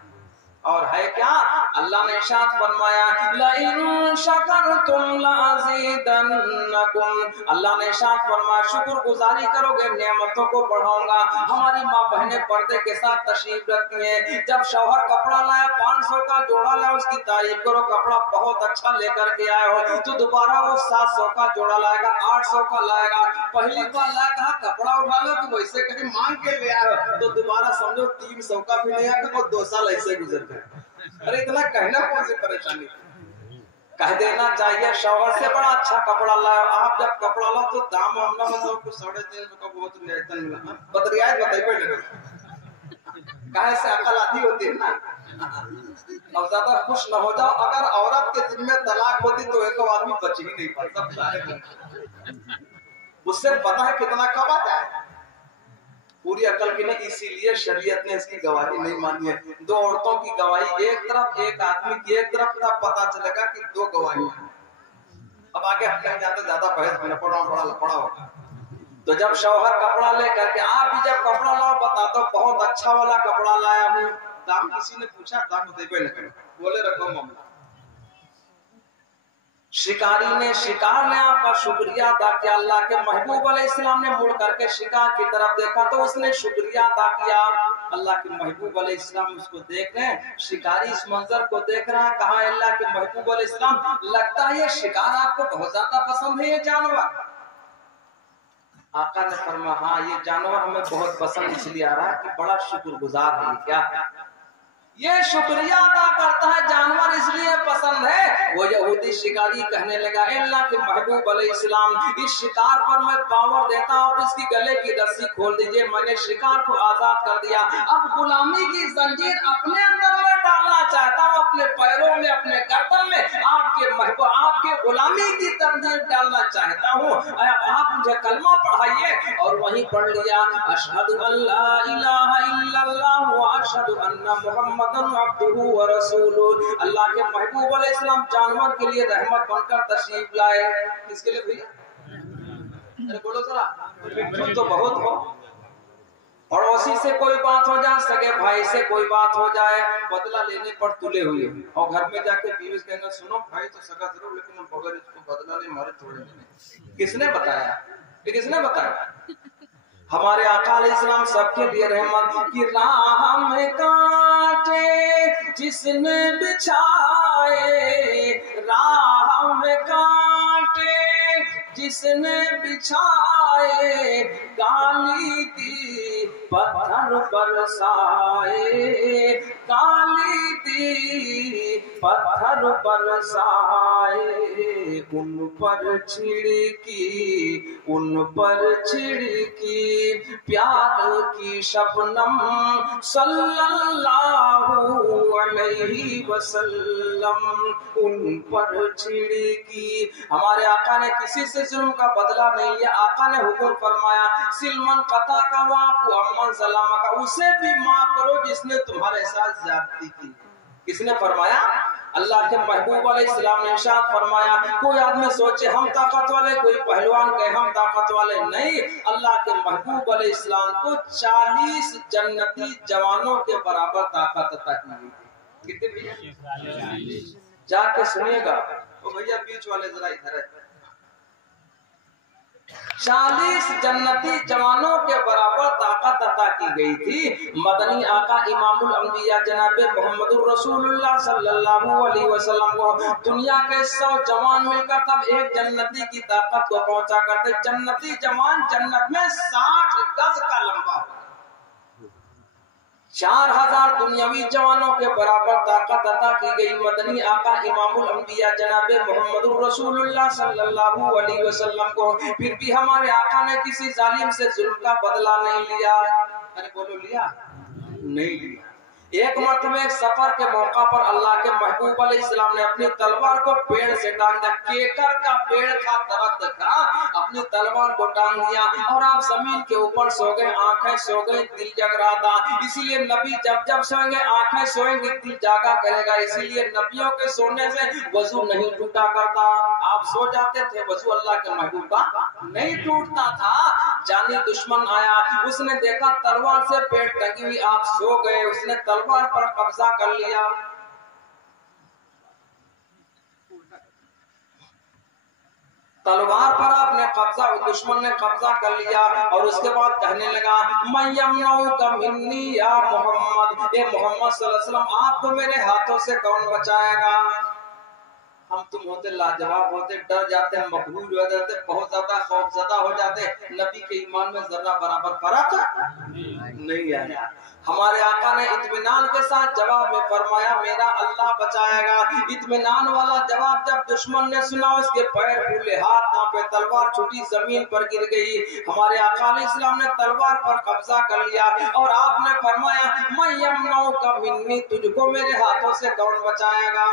और है क्या, अल्लाह ने इरशाद फरमाया लइन शकरतुम लाज़ीदन्नकुम, अल्लाह ने इरशाद फरमाया शुक्रगुजारी करोगे नेमतों को बढ़ाऊंगा। हमारी माँ बहनें पर्दे के साथ तशरीफ रखती हैं। जब शौहर कपड़ा लाया 500 का जोड़ा लाया, उसकी तारीफ करो, कपड़ा बहुत अच्छा लेकर के आए हो, तो दोबारा वो 700 का जोड़ा लाएगा, 800 का लाएगा। पहली बार लाया कहा कपड़ा उठा लो, तो वैसे कहीं मांग के ले आए तो दोबारा समझो 300 का भी नहीं आएगा और 2 साल ऐसे गुजर। अरे इतना कहना कौन सी परेशानी, कह देना चाहिए शौहर से बड़ा अच्छा कपड़ा लाया। आप जब कपड़ा लो तो दाम हमला मतलब कुछ 350 का बहुत रियायतन मिला, बदरियात बताइए लगे कहे से अकल आती होती है ना। अब ज्यादा खुश न हो जाओ, अगर औरत के जिम्मे तलाक होती तो एक आदमी बच ही नहीं पाता। उससे पता है कितना कमा जाए। पूरी अकल की नहीं, इसीलिए शरीयत ने इसकी गवाही नहीं मानी है। दो औरतों की गवाही एक तरफ, एक आदमी की एक तरफ, तब पता चलेगा कि दो गवाही। अब आगे हम कहीं जाते ज्यादा बहस में पड़ा होगा। तो जब शौहर कपड़ा लेकर के, आप भी जब कपड़ा लाओ बता दो बहुत अच्छा वाला कपड़ा लाया हूँ, दाम किसी ने पूछा, दाम देवे लगे, बोले रखो मामला। शिकार ने आपका शुक्रिया अदा किया। अल्लाह के महबूब अलैहिस्सलाम ने मुड़ करके शिकार की तरफ देखा तो उसने शुक्रिया अदा किया। अल्लाह के महबूब अलैहिस्सलाम उसको देख रहे हैं, शिकारी इस मंजर को देख रहा है। कहा अल्लाह के महबूब अलैहिस्सलाम, लगता है ये शिकार आपको बहुत ज्यादा पसंद है, ये जानवर। आका ने फरमाया, हाँ ये जानवर हमें बहुत पसंद इसलिए आ रहा है कि बड़ा शुक्रगुजार है। क्या ये शुक्रिया अदा करता है, जानवर इसलिए पसंद है। वो यहूदी शिकारी कहने लगा, अल्लाह के महबूब अलैहिस्सलाम, इस शिकार पर मैं पावर देता हूँ, इसकी गले की रस्सी खोल दीजिए। मैंने शिकार को आजाद कर दिया, अब गुलामी की जंजीर अपने अंदर में डालना चाहता हूँ, अपने पैरों में, अपने गर्दन में आपके महबूब, आपके गुलामी की तंजीर डालना चाहता हूँ। आप मुझे कलमा पढ़ाइए। और वहीं पढ़ लिया, अशहदु अल्ला इलाहा इल्लल्लाह व अशहदु अन्ना मुहम्मदन अब्दुहु व रसूलुहु। अल्लाह के महबूब अलैहिस्सलाम जानवर के लिए रहमत बनकर तशरीफ लाए। किसके लिए भैया? अरे बोलो जरा, मिठू तो बहुत हो। पड़ोसी से कोई बात हो जाए, सगे भाई से कोई बात हो जाए, बदला लेने पर तुले हुए, और घर में जाके बीवी से कहना, सुनो भाई तो सगा जरूर, लेकिन हम बगैर इसको बदला नहीं मारे थोड़े। किसने बताया? किसने बताया? हमारे आका अलैहिस्सलाम सबके लिए रहमत की राह में कांटे जिसने बिछाए, राह में कांटे जिसने बिछाए, काली दी पत्थर बरसाए, काली दी पत्थर बरसाए, उन पर छिड़की, उन पर छिड़की प्यार की शबनम सल्लल्लाहु अलैहि वसल्लम, उन पर छिड़की। हमारे आका ने किसी से जुल्म का बदला नहीं लिया। आका ने हुक्म फरमाया, सिलमन कता का वाफु अम्मन सलामा का, उसे भी माफ करो जिसने तुम्हारे साथ ज्यादती की। किसने फरमाया? अल्लाह के महबूब अलैहिस्सलाम ने इरशाद फरमाया, कोई आदमी सोचे हम ताकत वाले, कोई पहलवान कहे हम ताकत वाले, नहीं। अल्लाह के महबूब अलैहिस्सलाम को 40 जन्नती जवानों के बराबर ताकत अता की गई थी। कितने भैया? जाके सुनिएगा। ओ भैया बीच वाले जरा इधर है। 40 जन्नती जवानों के बराबर ताकत अता की गई थी। मदनी आका इमामुल अंबिया जनाबे मोहम्मदुर रसूलुल्लाह सल्लल्लाहु अलैहि वसल्लम को दुनिया के 100 जवान मिलकर तब एक जन्नती की ताकत को पहुंचा करते। जन्नती जवान जन्नत में 60 गज का लंबा, 4000 दुनियावी जवानों के बराबर ताकत अता की गई। मदनी आका इमामुल अंबिया जनाबे मोहम्मदुर रसूलुल्लाह सल्लल्लाहु अलैहि वसल्लम को फिर भी हमारे आका ने किसी जालिम से जुल्म का बदला नहीं लिया। अरे बोलो, लिया? नहीं लिया। एक मरतबा एक सफर के मौका पर अल्लाह के महबूब अलैहिस्सलाम ने अपनी तलवार को पेड़ से टांग दिया। केकर का पेड़ था, दरख्त था, अपनी तलवार को टांग दिया और आप जमीन के ऊपर सो गए, आंखें सो गई, दिल जग रहा था। इसीलिए नबी जब जब सोएंगे आंखें सोएंगे, दिल जागा करेगा। इसीलिए नबियों के सोने से वजू नहीं टूटा करता। आप सो जाते थे, वजू अल्लाह के महबूब का नहीं टूटता था। जानी दुश्मन आया, उसने देखा तलवार से पेड़ टंगी हुई, आप सो गए, उसने तलवार पर कब्जा कर लिया। तलवार पर आपने कब्जा, दुश्मन ने कब्जा कर लिया और उसके बाद कहने लगा, मैं यमनऊका मिन्नी या मोहम्मद, ए मोहम्मद सल्लल्लाहु अलैहि वसल्लम, आपको मेरे हाथों से कौन बचाएगा? हम तुम होते लाजवाब होते, डर जाते, मकबूल हो जाते, बहुत ज्यादा खौफजदा हो जाते। नबी के ईमान में जरा बराबर फर्क नहीं आया। हमारे आका ने इत्मीनान के साथ जवाब में फरमाया, मेरा अल्लाह बचाएगा। इत्मीनान वाला जवाब जब दुश्मन ने सुना, उसके पैर फूले, हाथ कांपे, तलवार छूटी, जमीन पर गिर गई। हमारे आका अलैहिस्सलाम ने तलवार पर कब्जा कर लिया और आपने फरमाया, मैं यमनऊका मिन्नी, तुझको मेरे हाथों से कौन बचाएगा?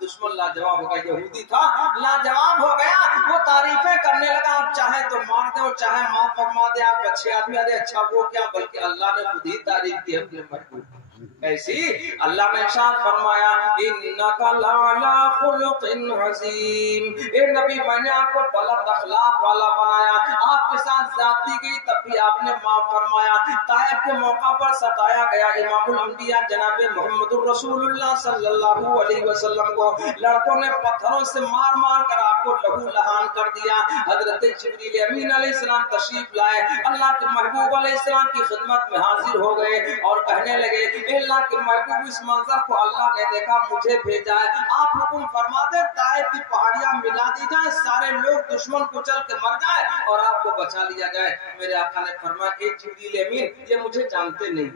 दुश्मन लाजवाब हो गया, यहूदी था लाजवाब हो गया, वो तारीफें करने लगा, आप चाहे तो मार दे और चाहे माफ फरमा दे, आप अच्छे आदमी। अरे अच्छा वो क्या, बल्कि अल्लाह ने खुद ही तारीफ की अपने महबूब। ऐसी अल्लाह ने इरशाद फरमाया इन्नका लअला खुलुकिन अज़ीम, ए नबी मैंने आपको बुलंद अखलाक वाला बनाया, आपके साथ ज्यादती की तब भी आपने माफ फरमाया। ताइफ के मौका पर सताया गया इमामुल अंबिया जनाब मोहम्मदुर रसूलुल्लाह सल्लल्लाहु अलैहि वसल्लम को लड़कों ने पत्थरों से मार मार कर आपको लहू लहान कर दिया। हजरत जिब्रील अमीन अलैहिस्सलाम तशरीफ लाए, अल्लाह के महबूब अलैहिस्सलाम की खिदमत में हाजिर हो गए और कहने लगे अल्लाह के महबूब इस मंजर को अल्लाह ने देखा, मुझे भेजा है, आप हुक्म फरमा दे ताइफ की पहाड़ियां मिला दी जाए, सारे लोग दुश्मन कुचल के मर जाए और आपको बचा लिया जाए। मेरे आका ने फरमाया एक जिब्रील अमीन ये मुझे जानते नहीं,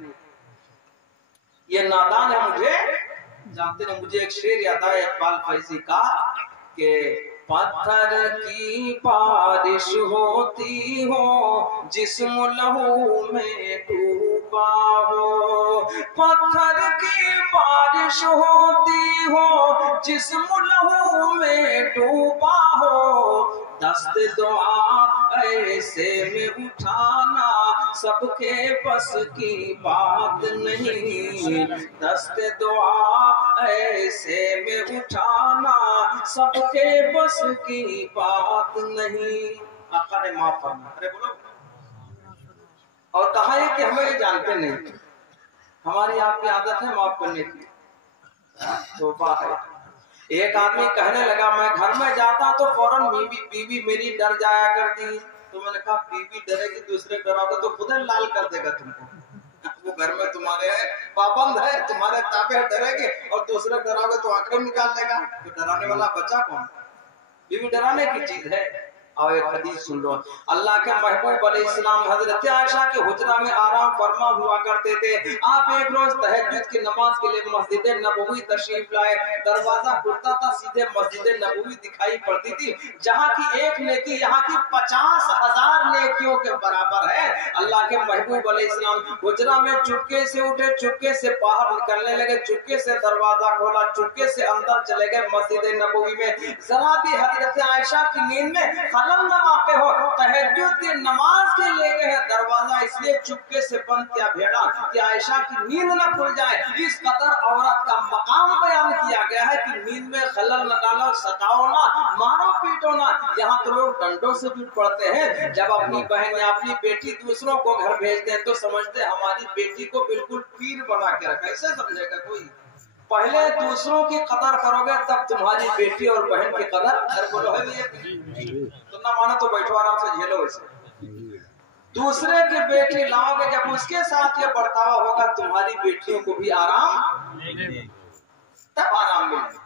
ये नादान है, मुझे जानते नहीं। मुझे एक शेर याद आया इकबाल फैजी का कि पत्थर की बारिश होती हो जिस्म लहू में डूबा हो, पत्थर की बारिश होती हो जिस्म लहू में डूबा हो, दस्त दुआ ऐसे में उठाना सबके बस की बात नहीं, दस्त दुआ ऐसे में उठाना सबके बस की बात नहीं। आका ने माफ फरमाया, अरे बोलो, और कहा है कि हमें ये जानते नहीं, हमारी आपकी आदत है माफ करने की, तौबा है। एक आदमी कहने लगा मैं घर में जाता तो फौरन बीवी मेरी डर जाया करती, तो मैंने कहा बीवी डरेगी दूसरे डराओगे तो खुद लाल कर देगा तुमको, वो घर में तुम्हारे है पाबंद है, तुम्हारे ताबे डरेगी और दूसरे डराओगे तो आंखें निकाल देगा, तो डराने वाला बच्चा कौन? बीवी डराने की चीज है। और एक हदीस सुन लो, अल्लाह के महबूब अलैहिस्सलाम हजरत आयशा के हुजरा में आराम फरमा हुआ करते थे। आप एक रोज तहज्जुद की नमाज के लिए मस्जिद नबवी तशरीफ लाए, दरवाजा खुलता था सीधे मस्जिद नबवी दिखाई पड़ती थी, जहाँ की एक नेकी यहाँ की 50,000 नेकियों के बराबर है। अल्लाह के महबूब अलैहिस्सलाम हुजरा में चुपके से उठे, चुपके से बाहर निकलने लगे, चुपके से दरवाजा खोला, चुपके से अंदर चले गए मस्जिद नबवी में। जरा भी हजरत आयशा की नींद में खलल न वाक़ हो, तहज्जुद की नमाज के ले गए हैं, दरवाजा इसलिए चुपके से बंद किया भेड़ा कि आयशा की नींद न खुल जाए। इस कदर औरत का मकाम बयान किया गया है कि नींद में खलल न डालो, सताओ ना, मारो पीटो ना। यहाँ तो लोग डंडों से भी पड़ते हैं। जब अपनी बहन या अपनी बेटी दूसरों को घर भेजते हैं तो समझते हमारी बेटी को बिल्कुल पीर बना के रखा, ऐसे समझेगा कोई? पहले दूसरों की कदर करोगे तब तुम्हारी बेटी और बहन की कदर बोलो है। तुम ना मानो तो बैठो आराम से झेलो इसे। दूसरे की बेटी लाओगे, जब उसके साथ ये बर्ताव होगा तुम्हारी बेटियों को भी आराम तब आराम मिलेगा।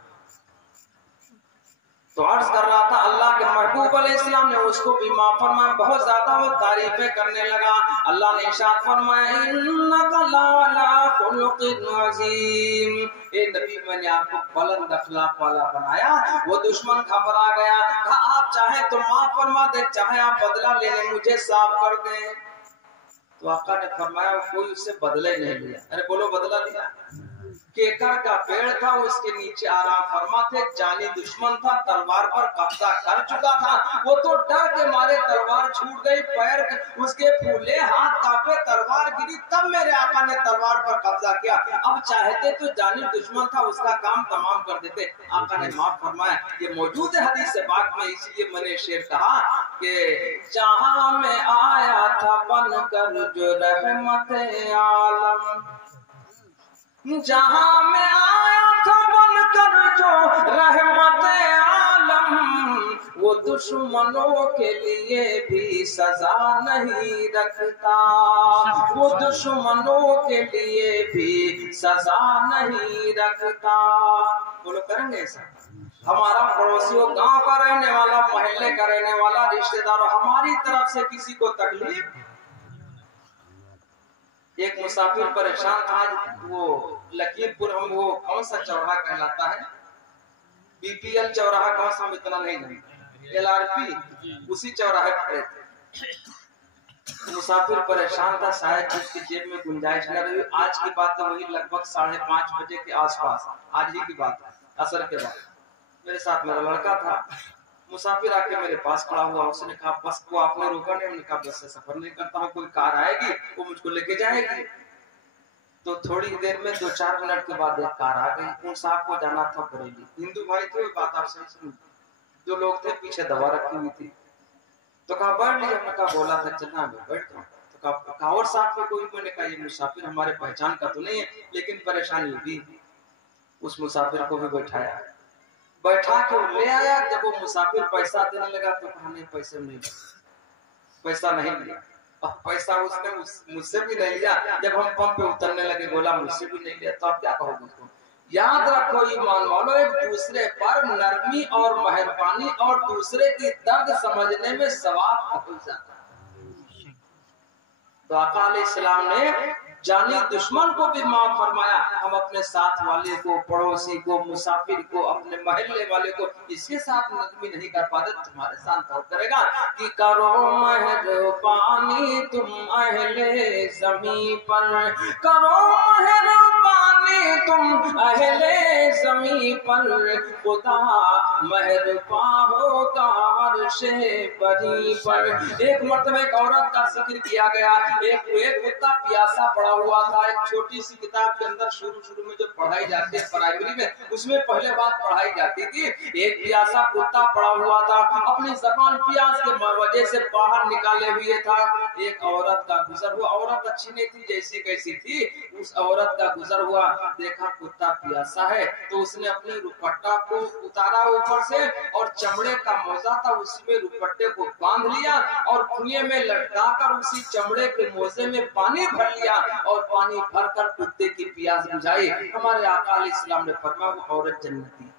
तो अर्ज कर रहा था अल्लाह के महबूब अलैहिस्सलाम ने उसको भी माफ फरमाया, बहुत ज्यादा वो तारीफें करने लगा। अल्लाह ने इरशाद फरमाया इन्नका लअला खुलुकिन अज़ीम, ए नबी मैंने आपको बुलंद अखलाक वाला बनाया। वो दुश्मन घबरा गया, कहा आप चाहे तो माफ फरमा दे, चाहे आप बदला लेने मुझे साफ कर दे। तो आका ने फरमाया कोई उससे बदला नहीं लिया। अरे बोलो बदला लिया? केकर का पेड़ था, उसके नीचे आराम फरमा थे, जानी दुश्मन था, तलवार पर कब्जा कर चुका था। वो तो डर के मारे तलवार छूट गई, पैर उसके फूले, हाथ कांपे, तलवार गिरी, तब मेरे आका ने तलवार पर कब्जा किया। अब चाहते तो जानी दुश्मन था उसका काम तमाम कर देते, आका ने माफ फरमाया। ये मौजूद है हदीस से बात में, इसलिए मैंने शेर कहा कि जहां में आया था बनकर जो रहमत आलम, जहां में आया था बनकर जो रहमत आलम, वो दुश्मनों के लिए भी सजा नहीं रखता, वो दुश्मनों के लिए भी सजा नहीं रखता। बोलो करेंगे ऐसा? हमारा पड़ोसी हो, गांव का रहने वाला, मोहल्ले का रहने वाला, रिश्तेदार, हमारी तरफ से किसी को तकलीफ। एक मुसाफिर परेशान था, वो लखीमपुर, हम वो कौन सा चौराहा कहलाता है, बीपीएल चौराहा कौन सा इतना नहीं जानते, LRP, उसी चौराहे पर थे। मुसाफिर परेशान था, शायद उसकी जेब में गुंजाइश न रही। आज की बात है, वही लगभग 5:30 बजे के आसपास, आज ही की बात है, असर के बाद। मेरे साथ मेरा लड़का था, मुसाफिर आके मेरे पास खड़ा हुआ, उसने कहा बस को आपने रोका नहीं? हमने कहा बस से सफर नहीं करता हूँ, कोई कार आएगी वो मुझको लेके जाएगी। तो थोड़ी देर में 2-4 मिनट के बाद एक कार आ गई। उन साहब को जाना था बरेली, हिंदू भाई थे, बात आप सही सुन। जो लोग थे पीछे दवा रखी हुई थी, तो कहा बैठ लीजिए। हमने कहा बोला था चलना, मैं बैठ गया। तो कहा और साहब को कोई? मैंने कहा ये मुसाफिर हमारे पहचान का तो नहीं है, लेकिन परेशानी भी। उस मुसाफिर को भी बैठाया, बैठा के ले आया। जब वो मुसाफिर पैसा देने लगा तो कहा नहीं पैसे नहीं, पैसा नहीं लिया। और पैसा उसने मुझसे भी नहीं लिया। जब हम पंप पे उतरने लगे बोला मुझसे भी नहीं लिया। तो आप क्या कहोगे उसको? याद रखो ईमान वालों, एक दूसरे पर नरमी और मेहरबानी और दूसरे की दर्द समझने में सवाब पहुंच जाता है। तो आका अलैहिस्सलाम ने जानी दुश्मन को भी माफ फरमाया। हम अपने साथ वाले को, पड़ोसी को, मुसाफिर को, अपने महल्ले वाले को इसके साथ नरमी नहीं कर पाते, तुम्हारे साथ और करेगा कि करो मेहरबानी तुम अहले ज़मीं पर, करो मेहरबानी तुम अहले ज़मीं पर, खुदा मेहरबान होगा अर्शे बरी पर। एक मर्तबा एक औरत का जिक्र किया गया। एक कुत्ता प्यासा पड़ा हुआ था। एक छोटी सी किताब के अंदर शुरू में जो पढ़ाई जाती है प्राइमरी में, उसमें पहले बात पढ़ाई जाती थी। एक प्यासा कुत्ता पड़ा हुआ था, अपनी जबान प्यास के वजह से बाहर निकाले हुए था। एक औरत का गुजर हुआ, औरत अच्छी नहीं थी, जैसी कैसी थी। उस औरत का गुजर हुआ, देखा कुत्ता प्यासा है तो उसने अपने दुपट्टा को उतारा ऊपर से, और चमड़े का मोजा था उसमें दुपट्टे को बांध लिया और कुएं में लटकाकर उसी चमड़े के मोजे में पानी भर लिया और पानी भरकर कुत्ते की प्यास बुझाई। हमारे आका अलैहिस्सलाम ने फरमाया वो औरत जन्नती।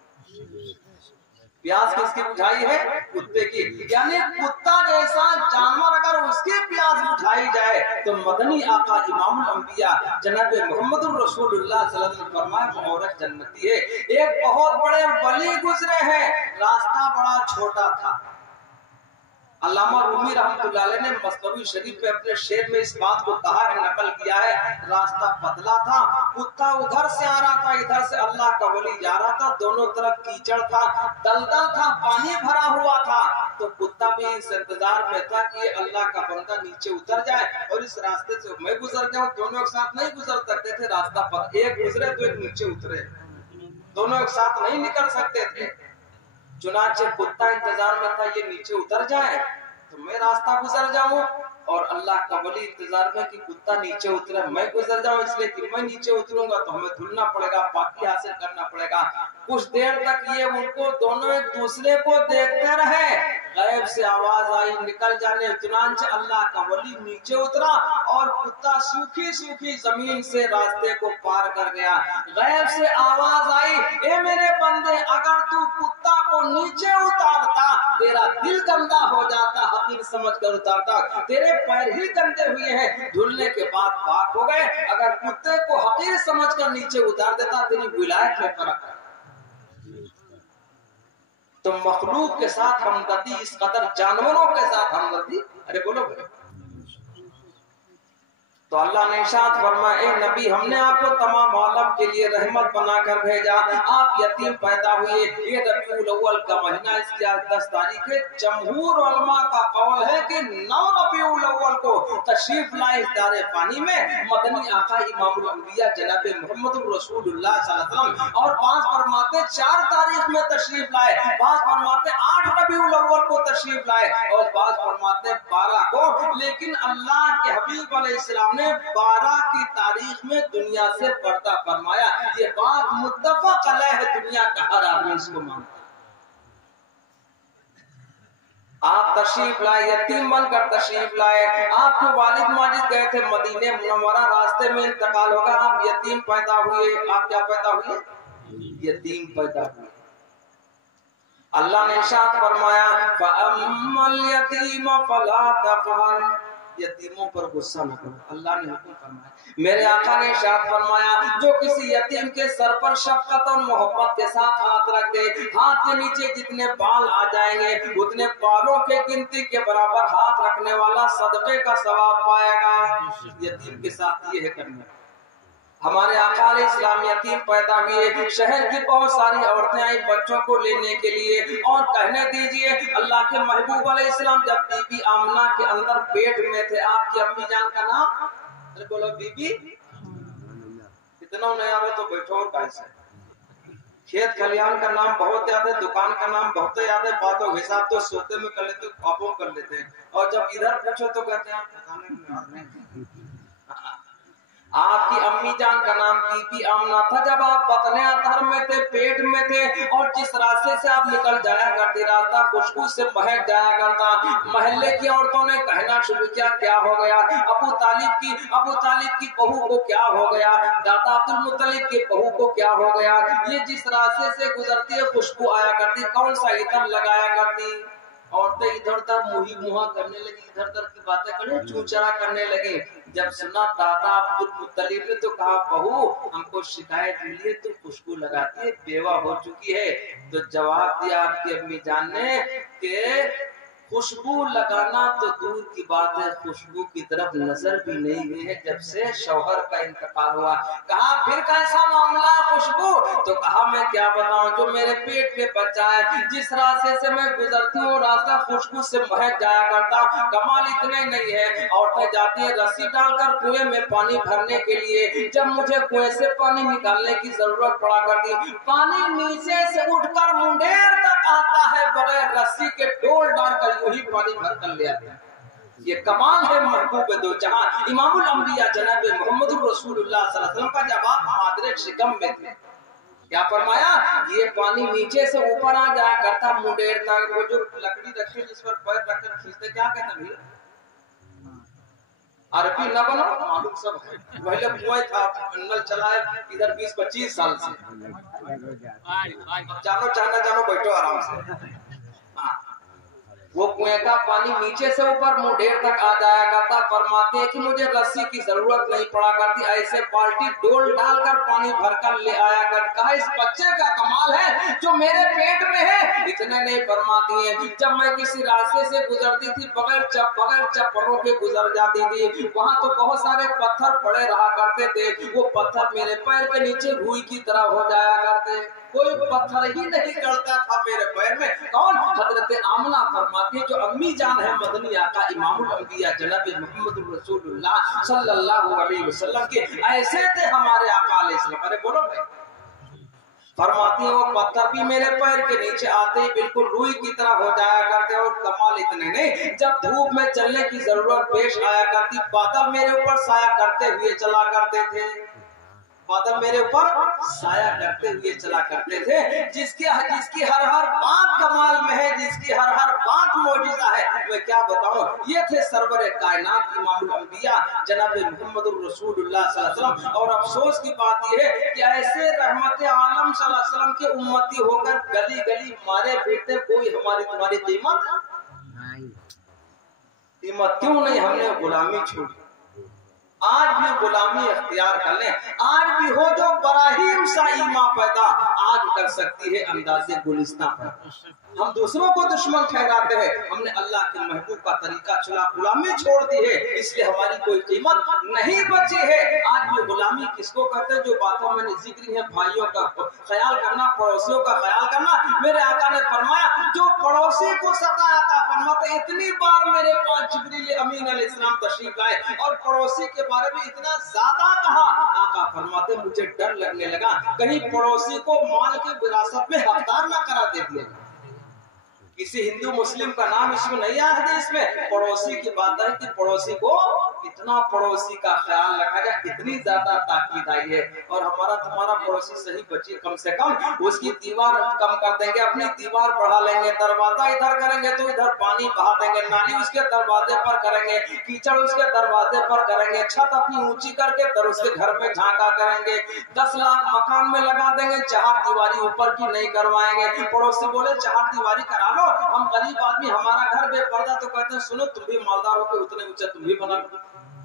प्यास किसकी बुझाई है? कुत्ते की। यानी कुत्ता जैसा जानवर अगर उसकी प्यास बुझाई जाए तो मदनी आका इमामुल अंबिया जनाब मोहम्मदुर रसूलुल्लाह सल्लल्लाहु अलैहि वसल्लम ने फरमाया वो औरत जन्नती है। एक बहुत बड़े वली गुजरे हैं, रास्ता बड़ा छोटा था। अल्लामा रूमी रहमतुल्लाह अलैह ने मसनवी शरीफ में अपने शेर में इस बात को कहा है, नकल किया है। रास्ता पतला था, कुत्ता उधर से आ रहा था, इधर से अल्लाह का वली जा रहा था, दोनों तरफ कीचड़ था, दलदल था, पानी भरा हुआ था। तो कुत्ता भी इस इंतजार में था कि अल्लाह का बंदा नीचे उतर जाए और इस रास्ते से मैं गुजर जाऊं। दोनों एक साथ नहीं गुजर सकते थे, रास्ता पर एक गुजरे तो एक नीचे उतरे, दोनों एक साथ नहीं निकल सकते थे। चुनाचे कुत्ता इंतजार में था ये नीचे उतर जाए तो मैं रास्ता गुजर जाऊं, और अल्लाह का वली इंतजार में कि कुत्ता नीचे उतरे मैं गुजर जाऊं, इसलिए कि मैं नीचे उतरूंगा तो हमें धुलना पड़ेगा, पाकी हासिल करना पड़ेगा। कुछ देर तक ये उनको दोनों एक दूसरे को देखते रहे। गैब से आवाज आई निकल जाने, चुनांचे अल्लाह का वली नीचे उतरा और कुत्ता सूखी सूखी जमीन से रास्ते को पार कर गया। गैब से आवाज आई, ए मेरे बंदे, अगर तू कुत्ता को नीचे उतारता तेरा दिल गंदा हो जाता, हकीर समझ कर उतारता, तेरे पैर ही गंदे हुए हैं, धुलने के बाद पाक हो गए। अगर कुत्ते को हकीर समझ कर नीचे उतार देता तेरी विलायत में फर्क है। तो मखलूक के साथ हमदर्दी, इस कदर जानवरों के साथ हमदर्दी, अरे बोलो भाई। तो अल्लाह ने इरशाद फरमाया, ए नबी हमने आपको तमाम आलम के लिए रहमत बनाकर भेजा। आप यतीम पैदा हुए, ये रबीउल अव्वल का महीना, इसकी आज 10 तारीख है। जमहूर उलमा का कौल है कि 9 रबीउल अव्वल को तशरीफ लाए इस दारे पानी में मदनी आका इमामुल अंबिया जनाब मोहम्मदुर रसूलुल्लाह सल्लल्लाहु अलैहि वसल्लम, और बाज़ फरमाते 4 तारीख में तशरीफ लाए, बाज़ फरमाते 8 रबीउल अव्वल को तशरीफ लाए और बाज़ फरमाते 12 को। लेकिन अल्लाह के हबीब अलैहिस्सलाम ने 12 की तारीख में दुनिया से पर्दा फरमाया। ये बात मुत्तफक अलैह है, दुनिया का हर आदमी इसको मानता। आप तशरीफ लाए, यतीम बनकर तशरीफ लाए। आपके वालिद माजिद गए थे मदीने मुनव्वरा, रास्ते में इंतकाल होगा, आप यतीम पैदा हुए। आप क्या पैदा हुए? यतीम पैदा हुए। अल्लाह ने इरशाद फरमाया, फअम्मल यतीम फला तक़हर, यतीमों पर गुस्सा न करो। अल्लाह ने हुक्म फरमाया, मेरे आका ने इरशाद फरमाया, जो किसी यतीम के सर पर शफकत और मोहब्बत के साथ हाथ रख दे, हाथ के नीचे जितने बाल आ जाएंगे उतने बालों के गिनती के बराबर हाथ रखने वाला सदके का सवाब पाएगा। यतीम के साथ ये है करना, ہمارے آقا علیہ السلام یتیم پیدا ہوئے، شہر کی بہت ساری عورتیں آئی بچوں کو لینے کے لیے، اور کہنے دیجئے اللہ کے محبوب علیہ السلام جب بی بی آمنہ کے اندر پیٹ میں تھے، آپ کی امی جان کا نام بولو بی بی، اتنا نہیں آئے تو بیٹھو اور کیسے، کھیت کھلیان کا نام بہت یاد ہے، دکان کا نام بہت یاد ہے، باتوں کے حساب تو سوتے میں کر لیتے، خوابوں کر لیتے ہیں، اور جب ادھر پوچھو تو کہتے ہیں آپ کی امی جان کا نام بی بی آمنہ تھا۔ جب آپ بطن اطہر میں تھے، پیٹ میں تھے، اور جس راستے سے آپ نکل جایا کرتی، راستہ خوشبو سے مہک جایا کرتا، محلے کی عورتوں نے کہنا شروع کیا کیا ہو گیا، ابو طالب کی بہو کو کیا ہو گیا، دادا عبد المطلب کی بہو کو کیا ہو گیا، یہ جس راستے سے گزرتی ہے خوشبو آیا کرتی، کون سا عطر لگایا کرتی، عورتیں ادھر ادھر موہی موہا کرنے لگی، ادھر ادھر کی باتیں کرنے، چوچرا کرنے لگی۔ جب سنا دادا عبد المطلب نے تو کہا بہو ہم کو شکایت ملی ہے تو خوشبو لگاتی ہے، بیوہ ہو چکی ہے، تو جواب دیا آپ کی امی جان نے کہ خوشبو لگانا تو دور کی بات ہے، خوشبو کی طرف نظر بھی نہیں گئی ہے جب سے شوہر کا انتقال ہوا۔ کہا پھر کیسا معاملہ خوشبو، تو کہا میں کیا بتاؤں، جو میرے پیٹ میں بچہ ہے جس راستے سے میں گزرتی ہوں راستہ خوشبو سے مہک جایا کرتا۔ کمال اتنے نہیں ہے، عورتیں جاتی ہیں رسی ڈال کر کنویں میں پانی بھرنے کے لیے، جب مجھے کنویں سے پانی نکالنے کی ضرورت پڑا کرتی، پانی نیچے سے اٹھ کر منڈیر تک آتا ہے، بغیر رسی کے ڈول ڈال کر یوں ہی پانی بھر کر لے آتے ہیں۔ یہ کمال ہے محبوب دو جہاں امام الانبیاء جناب محمد رسول اللہ صلی اللہ علیہ وسلم کا جب آپ مادر شکم میں تھے، کیا فرمایا، یہ پانی نیچے سے اوپر آ جایا کرتا منڈیر تک، وہ جو لکڑی رکھی جس پر پیر رکھ کر کھینچتے کیا کہتے ہیں، عربی نہ بنو معلوم سب ہے، پہلے کنویں تھا نل چلائے ادھر 20-25 سال سے، جانو چاہنا جانو بیٹھو آرام سے، وہ کنویں کا پانی نیچے سے اوپر منڈیر تک آ جایا کرتا، فرماتے ہیں کہ مجھے رسی کی ضرورت نہیں پڑا کرتی، ایسے بالٹی ڈول ڈال کر پانی بھر کر لے آیا کرتا۔ اس بچے کا کمال ہے جو میرے پیٹ میں ہے، اتنے نہیں فرماتی ہیں جب میں کسی راستے سے گزرتی تھی بغیر چپلوں کے گزر جاتی تھی، وہاں تو بہت سارے پتھر پڑے رہا کرتے تھے، وہ پتھر میرے پیر کے نیچے روئی کی طرح ہو جایا کرتے، کوئی پتھر ہی نہیں کرتا تھا میرے پیر میں۔ کون؟ حضرت آمنہ فرماتی ہے جو امی جان ہے مدنی آقا امام الانبیاء جناب محمد رسول اللہ صلی اللہ علیہ وسلم کے، ایسے تھے ہمارے آقا علیہ السلام، ارے بولو بھائی، فرماتی ہیں وہ پتھر بھی میرے پیر کے نیچے آتے ہی بالکل روئی کی طرح ہو جایا کرتے، اور کمال اتنے نہیں، جب دھوپ میں چلنے کی ضرورت پیش آیا کرتی بادل میرے اوپر سایہ کرتے ہوئے چلا کرتے تھے، بادل میرے اوپر سایہ کرتے ہوئے چلا کرتے تھے، جس کی ہر بات کمال میں ہے، جس کی ہر بات معجزہ ہے، میں کیا بتاؤں، یہ تھے سرور کائنات امام الانبیاء جناب محمد الرسول اللہ صلی اللہ علیہ وسلم۔ اور افسوس کی بات یہ ہے کہ ایسے رحمت عالم صلی اللہ علیہ وسلم کے امتی ہو کر گلی گلی مارے پھرتے، کوئی ہماری تمہاری قیمت کیوں نہیں، ہم نے غلامی چھوڑی، آج بھی غلامی اختیار کر لیں، آج بھی ہو جو براہیم سا ایمان پیدا، آج کر سکتی ہے انداز گلستہ پیدا، ہم دوسروں کو دشمن ٹھہراتے ہیں، ہم نے اللہ کے محبوب کا طریقہ چلا، غلامی چھوڑ دی ہے، اس لیے ہماری کوئی قیمت نہیں بچی ہے۔ آج بھی غلامی کس کو کہتے ہیں، جو باتوں میں نے ذکر ہے، بھائیوں کا خیال کرنا، پڑوسیوں کا خیال کرنا، میرے آقا نے فرمایا جو پڑوسی کو ستایا تھا، فرماتے اتنی بار میرے پاس جبریل امین علیہ السلام تشریف لائے اور پڑوسی کے بارے میں اتنا زیادہ کہا، آقا فرماتے مجھے ڈر لگنے لگا کہیں پڑوسی کو مال کے وراثت میں حقدار نہ کرا دے دیا، کسی ہندو مسلم کا نام اس میں نہیں آیا حدیث میں، پڑوسی کی بات ہے کہ پڑوسی کو اتنا پڑوسی کا خیال رکھا جائے، اتنی زیادہ تاکید آئی ہے، اور ہمارا تمہارا پڑوسی صحیح بچی کم سے کم اس کی دیوار کم کر دیں گے، اپنی دیوار بڑھا لیں گے، دروازہ ادھر کریں گے تو ادھر پانی بہا دیں گے، نالی اس کے دروازے پر کریں گے، کیچڑ اس کے دروازے پر کریں گے، چھت اپنی اونچی کر کے در اس کے گھر میں جھانکا کریں گے، 10 لاکھ مکان میں لگا دیں گے، چہار دیواری اوپر کی نہیں کروائیں گے، پڑوسی بولے چہار دیواری کرا لو، ہم غریب آدمی ہمارا گھر بے پردہ، تو کہتے ہیں سنو تم بھی مالدار ہو کے اتنے اونچے تم بھی بنا،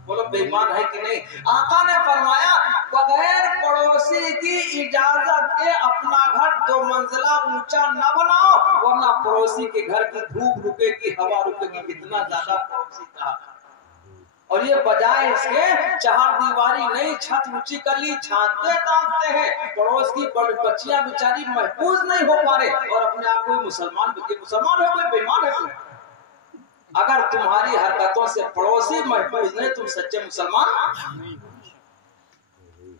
بولو بے ایمان ہے کہ نہیں۔ آقا نے فرمایا بغیر پڑوسی کی اجازت کے اپنا گھر 2 منزلہ اونچا نہ بناؤ، ورنہ پڑوسی کے گھر کی دھوپ رکے گی، ہوا رکے گی، کتنا زیادہ پڑوسی کا اور یہ بجائے اس کے چہار دیواری نہیں چھت اونچی کر لی، چھانتے تانتے ہیں، پڑوس کی بچیاں بیچاری محفوظ نہیں ہو پا رہے اور اپنے آپ کو مسلمان ہو گئے، بےمان ہے تم۔ اگر تمہاری حرکتوں سے پڑوسی محفوظ نہیں، تم سچے مسلمان۔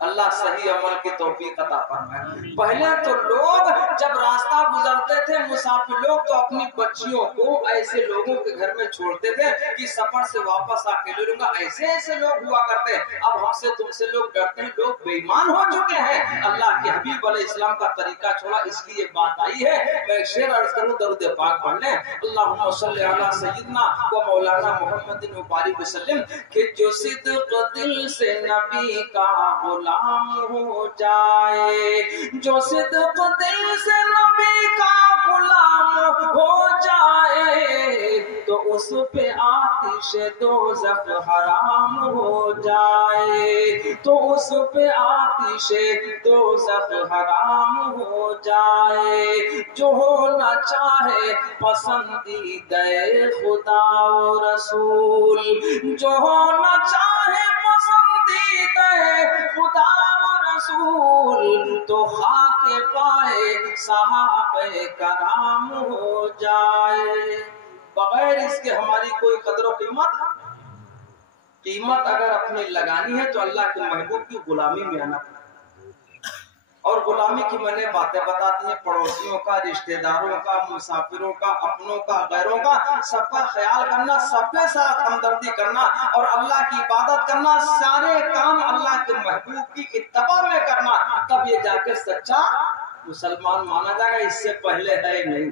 اللہ صحیح عمل کی توفیق عطا فرمائے۔ پہلے تو لوگ جب راستہ گزرتے تھے مسافر لوگ تو اپنی بچیوں کو ایسے لوگوں کے گھر میں چھوڑتے تھے کہ سفر سے واپس آ کے لے لوں گا، ایسے لوگ ہوا کرتے۔ اب ہم سے تم سے لوگ ڈرتے ہیں، لوگ بے ایمان ہو چکے ہیں، اللہ کے حبیب علیہ السلام کا طریقہ چھوڑا، اس کی یہ بات آئی ہے۔ میں ایک شعر عرض کروں، درود پاک پڑھ لیں، اللہم صلی علی سیدنا و مولانا محمد مبارک وسلم، کہ جو صدق دل سے نبی کا غلام ہو جائے، جو صدق دل سے نبی کا غلام ہو جائے، تو اس پہ آتش دوزخ حرام ہو جائے، تو اس پہ آتش دوزخ حرام ہو جائے، جو ہونا چاہے پسندیدہ خدا و رسول، جو ہونا چاہے پسندیدہ خدا و رسول، تو خاک پائے صحابہ کرام ہو جائے۔ بغیر اس کے ہماری کوئی قدر و قیمت اگر اپنی لگانی ہے تو اللہ کے محبوب کی غلامی میں آنا پڑتا ہے۔ اور غلامی کی میں نے باتیں بتاتی ہیں، پڑوسیوں کا، رشتہ داروں کا، مسافروں کا، اپنوں کا، غیروں کا، سب کا خیال کرنا، سب کے ساتھ ہمدردی کرنا اور اللہ کی عبادت کرنا، سارے کام اللہ کے محبوب کی اتباع میں کرنا، تب یہ جا کے سچا مسلمان مانا جائے گا، اس سے پہلے ہے نہیں۔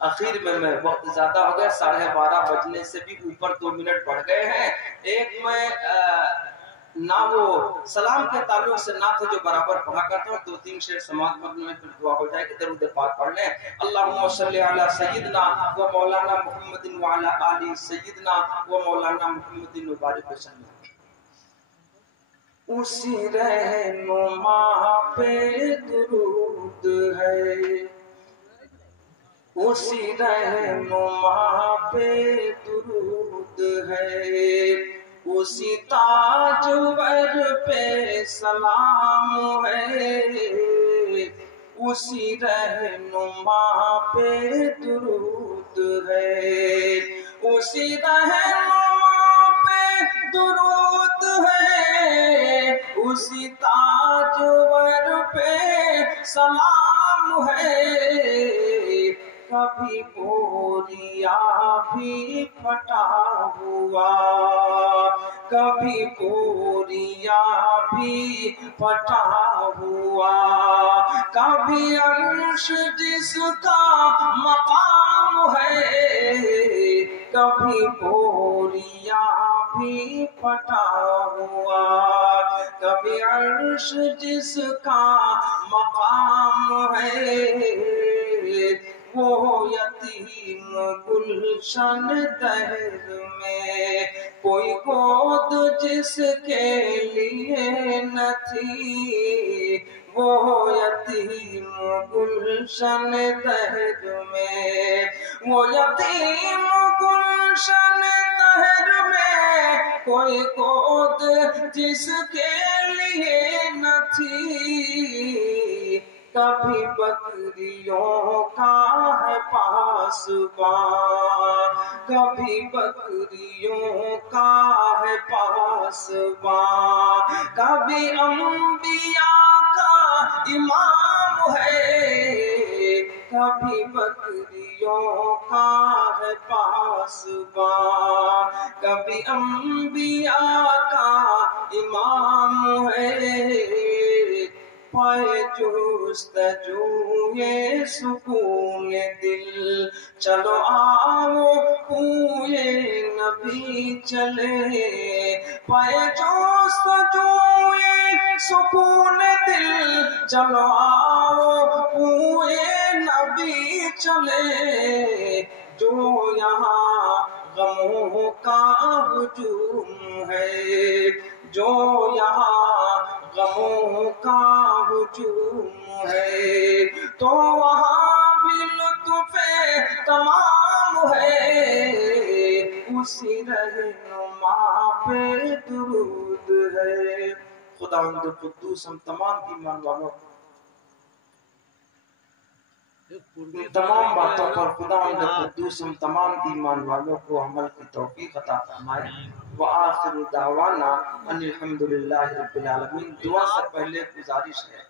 اخیر میں وقت زیادہ ہو گیا، 12:30 بجنے سے بھی اوپر 2 منٹ بڑھ گئے ہیں۔ ایک میں نہ وہ سلام کے تعلق سے نہ تھے جو برابر پڑھا کرتا ہوں، 2-3 شعر سماعت کرنے میں پھر دعا ہو جائے کہ درود پاک پڑھ لیں۔ اللہم صلی علی سیدنا و مولانا محمد وعلی آل سیدنا و مولانا محمد مبارک وسلم۔ اسی رہنما پہ درود ہے، اسی رہنما پہ درود ہے، اسی تاجور پہ سلام ہے، اسی رہنما پہ درود ہے، اسی رہنما پہ درود ہے، اسی تاجور پہ سلام ہے، کبھی بوریا بھی پھٹا ہوا، کبھی بوریا بھی پھٹا ہوا، کبھی عرش جس کا مقام ہے، کبھی بوریا بھی پھٹا ہوا، کبھی عرش جس کا مقام ہے، وہ یتیم گلشن دہر میں کوئی گود جس کے لیے نہ تھی، وہ یتیم گلشن دہر میں، وہ یتیم گلشن دہر میں کوئی گود جس کے لیے نہ تھی، کبھی بکریوں کا ہے پاسبان، کبھی بکریوں کا ہے پاسبان، کبھی انبیاء کا امام ہے، کبھی بکریوں کا ہے پاسبان، کبھی انبیاء کا امام ہے، پائے جستجو یہ سکون دل، چلو آؤ کوئے نبی چلے، پائے جستجو یہ سکون دل، چلو آؤ کوئے نبی چلے، جو یہاں غموں کا ہجوم ہے، جو یہاں غموں کا ہجوم ہے، تو وہاں بھی لطف تمام ہے، اسی رہنما ماں پہ درود ہے. خداوند قدوس ہم تمام ایمان والوں ان تمام باتوں پر خداوند قدوس ہم تمام ایمان والوں کو عمل کی توفیق عطا فرمائے. وآخر دعوانا ان الحمدللہ رب العالمین. دعا سے پہلے گزارش ہے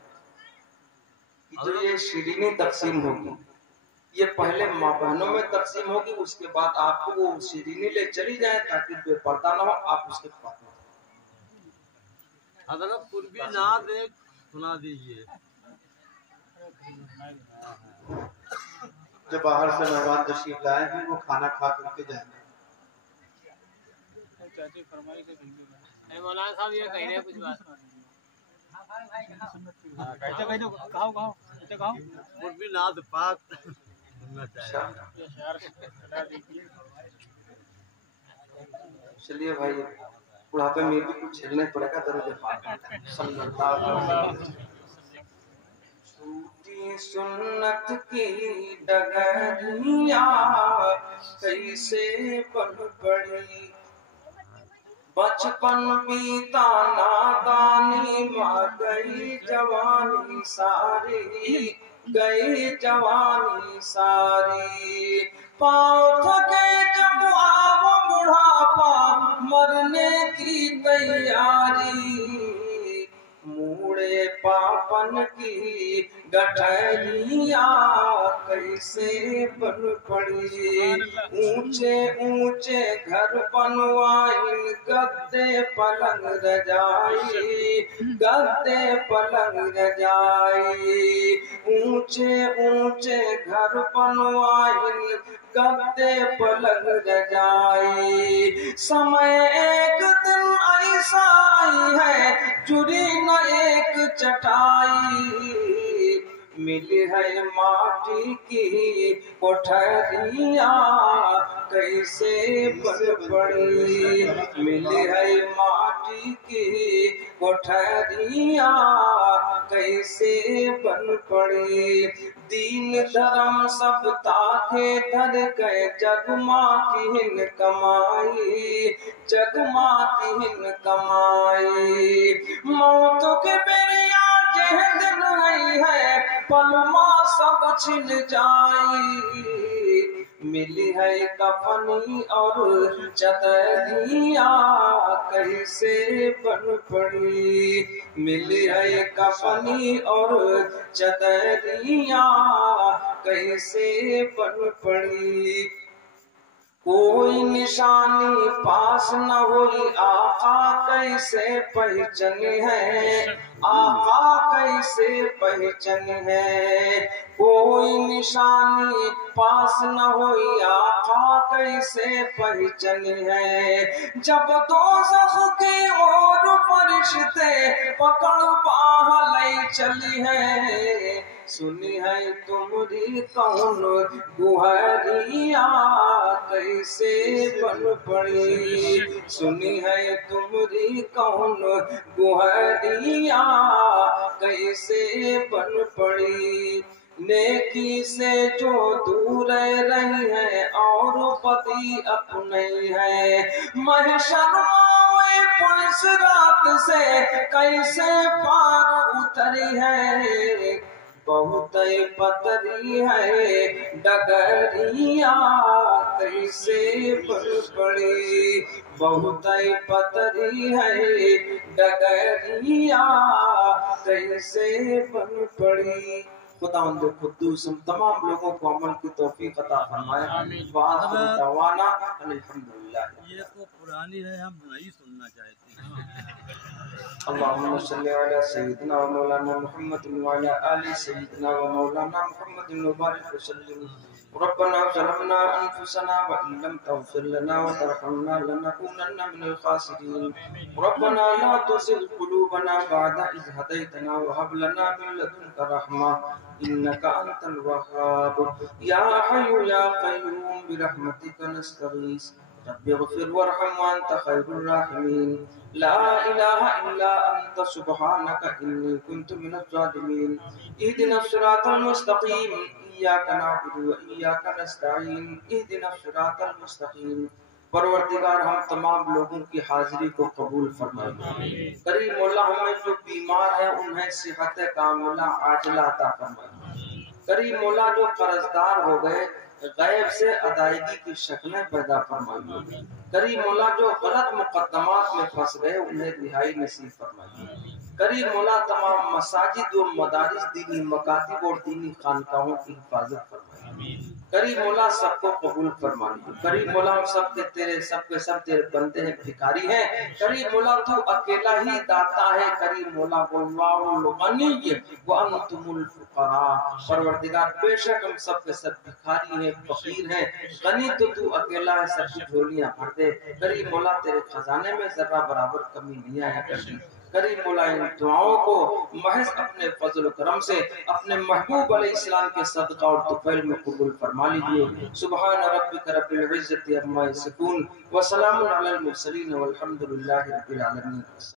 کہ جو یہ شیرینی تقسیم ہوگی یہ پہلے ماں بہنوں میں تقسیم ہوگی، اس کے بعد آپ کو وہ شیرینی لے چلی جائے تاکہ بے پردہ نہ ہو. آپ اس کے پاس حضرت قربی نعت ایک سنا دیجیے. جو باہر سے مہمان تشریف لائے ہیں وہ کھانا کھا کر کے جائیں. مولانا صاحب یہ کہہ رہے ہیں کچھ بات. قربی نعت پاک سننا چاہیے. چلیے بھائی بڑھاپے میں بھی کچھ جھیلنے پڑے گا. درود پاک صلی اللہ علیہ وسلم. چھوٹی سنت کی ڈگریاں کیسے بن پڑی، بچپن بیتا نادانی ماں گئی جوانی ساری، گئی جوانی ساری. پاؤں تھکے جب آؤ بڑھاپا مرنے کی تیاری، موڑے پاپن کی گٹھلیاں کیسے بن پڑی. اونچے اونچے گھر بنوائیں گدے پلنگ رجائی، گدے پلنگ رجائی. اونچے اونچے گھر بنوائیں گدے پلنگ رجائی. سمے ایک دن ایسا آئی ہے جڑی نہ ایک چٹائی، ملی ہے ماٹی کی کوٹھریاں کیسے بن پڑی، ملی ہے ماٹی کی کوٹھریاں کیسے بن پڑی. دین دھرم سب تاکے دھر گئے جگ ماں کی ہن کمائی، جگ ماں کی ہن کمائی. موت کے بیریا جہ دن آئی ہے پل ماں سب چھن جائی، ملی ہے کفنی اور چدریاں کیسے بن پڑی، ملی ہے کفنی اور چدریاں کیسے بن پڑی. کوئی نشانی پاس نہ ہوئی آقا کیسے پہچن ہے، آقا کیسے پہچن ہے. کوئی نشانی پاس نہ ہوئی آقا کیسے پہچن ہے. جب دوزخ کے اور فرشتے پکڑ باہ لے چلی ہے، سنی ہے تمری کون گہریاں کیسے بن پڑی، سنی ہے تمری کون گہریاں کیسے بن پڑی. نیکی سے جو دور رہی ہے اور بدی اپنی ہے، محشر مائے پولیس رات سے کیسے پار اتری ہے. بہت پتری ہے ڈگریاں کیسے بن پڑی، بہت پتری ہے ڈگریاں کیسے بن پڑی. خداوند قدوس ہم تمام لوگوں کو عمل کی توفیق عطا فرمائے. وآخر دعوانا ان الحمدللہ. یہ تو پرانی ہے، ہم نہیں سننا چاہتے ہیں. اللهم صل على سيدنا ومولانا محمد وعلى آل سيدنا ومولانا محمد وبارك وسلم. ربنا ظلمنا أنفسنا وإن لم تغفر لنا وترحمنا لنكونن من الخاسرين. ربنا لا تزغ قلوبنا بعد إذ هديتنا وهب لنا من لدنك رحمة إنك أنت الوهاب. يا حي يا قيوم برحمتك نستغيث. رب اغفر وارحم وأنت خير الراحمين. لا إله إلا أنت سبحانك إني كنت من الظالمين. اهدنا الصراط المستقيم إياك نعبد وإياك نستعين. اهدنا الصراط المستقيم. परवरदिगार हम तमाम लोगों की हाजिरी को कबूल फरमाए। करीम मौला हमें जो बीमार है उन्हें सेहत कामिला आजिला अता फरमाए। करीम मौला जो कर्जदार हो गए गैब से अदायगी की शक्लें पैदा फरमाइए। करीम मौला जो गलत मुकद्दमात में फंस गए उन्हें रिहाई नसीब फरमाइए। करीम मौला तमाम मसाजिद व मदारिस दीनी मकातिब और दीनी खानकाहों की हिफाजत फरमाइए। करीम मौला सबको कबूल फरमाइए। करीम मौला हम सब सब तेरे बंदे हैं, भिखारी हैं। करीम मौला तू अकेला ही दाता है। करीम मौला वल्लाहुल गनी व अंतुमुल फुकरा। परवरदिगार बेशक हम सब भिखारी हैं, फकीर हैं। गनी तो तू अकेला है, सबकी झोलियां भर दे। करीम मौला तेरे खजाने में जरा बराबर कमी नहीं आया करती। करीम मौला इन दुआओं को महज अपने फजल करम से अपने महबूब अलैहिस्सलाम के सदका और तुफैल में कबूल फरमा लीजिए। सुभान रब्बिक रब्बिल इज्जति अम्मा यसिफून व सलामुन अलल मुरसलीन वल्हम्दुलिल्लाहि रब्बिल आलमीन।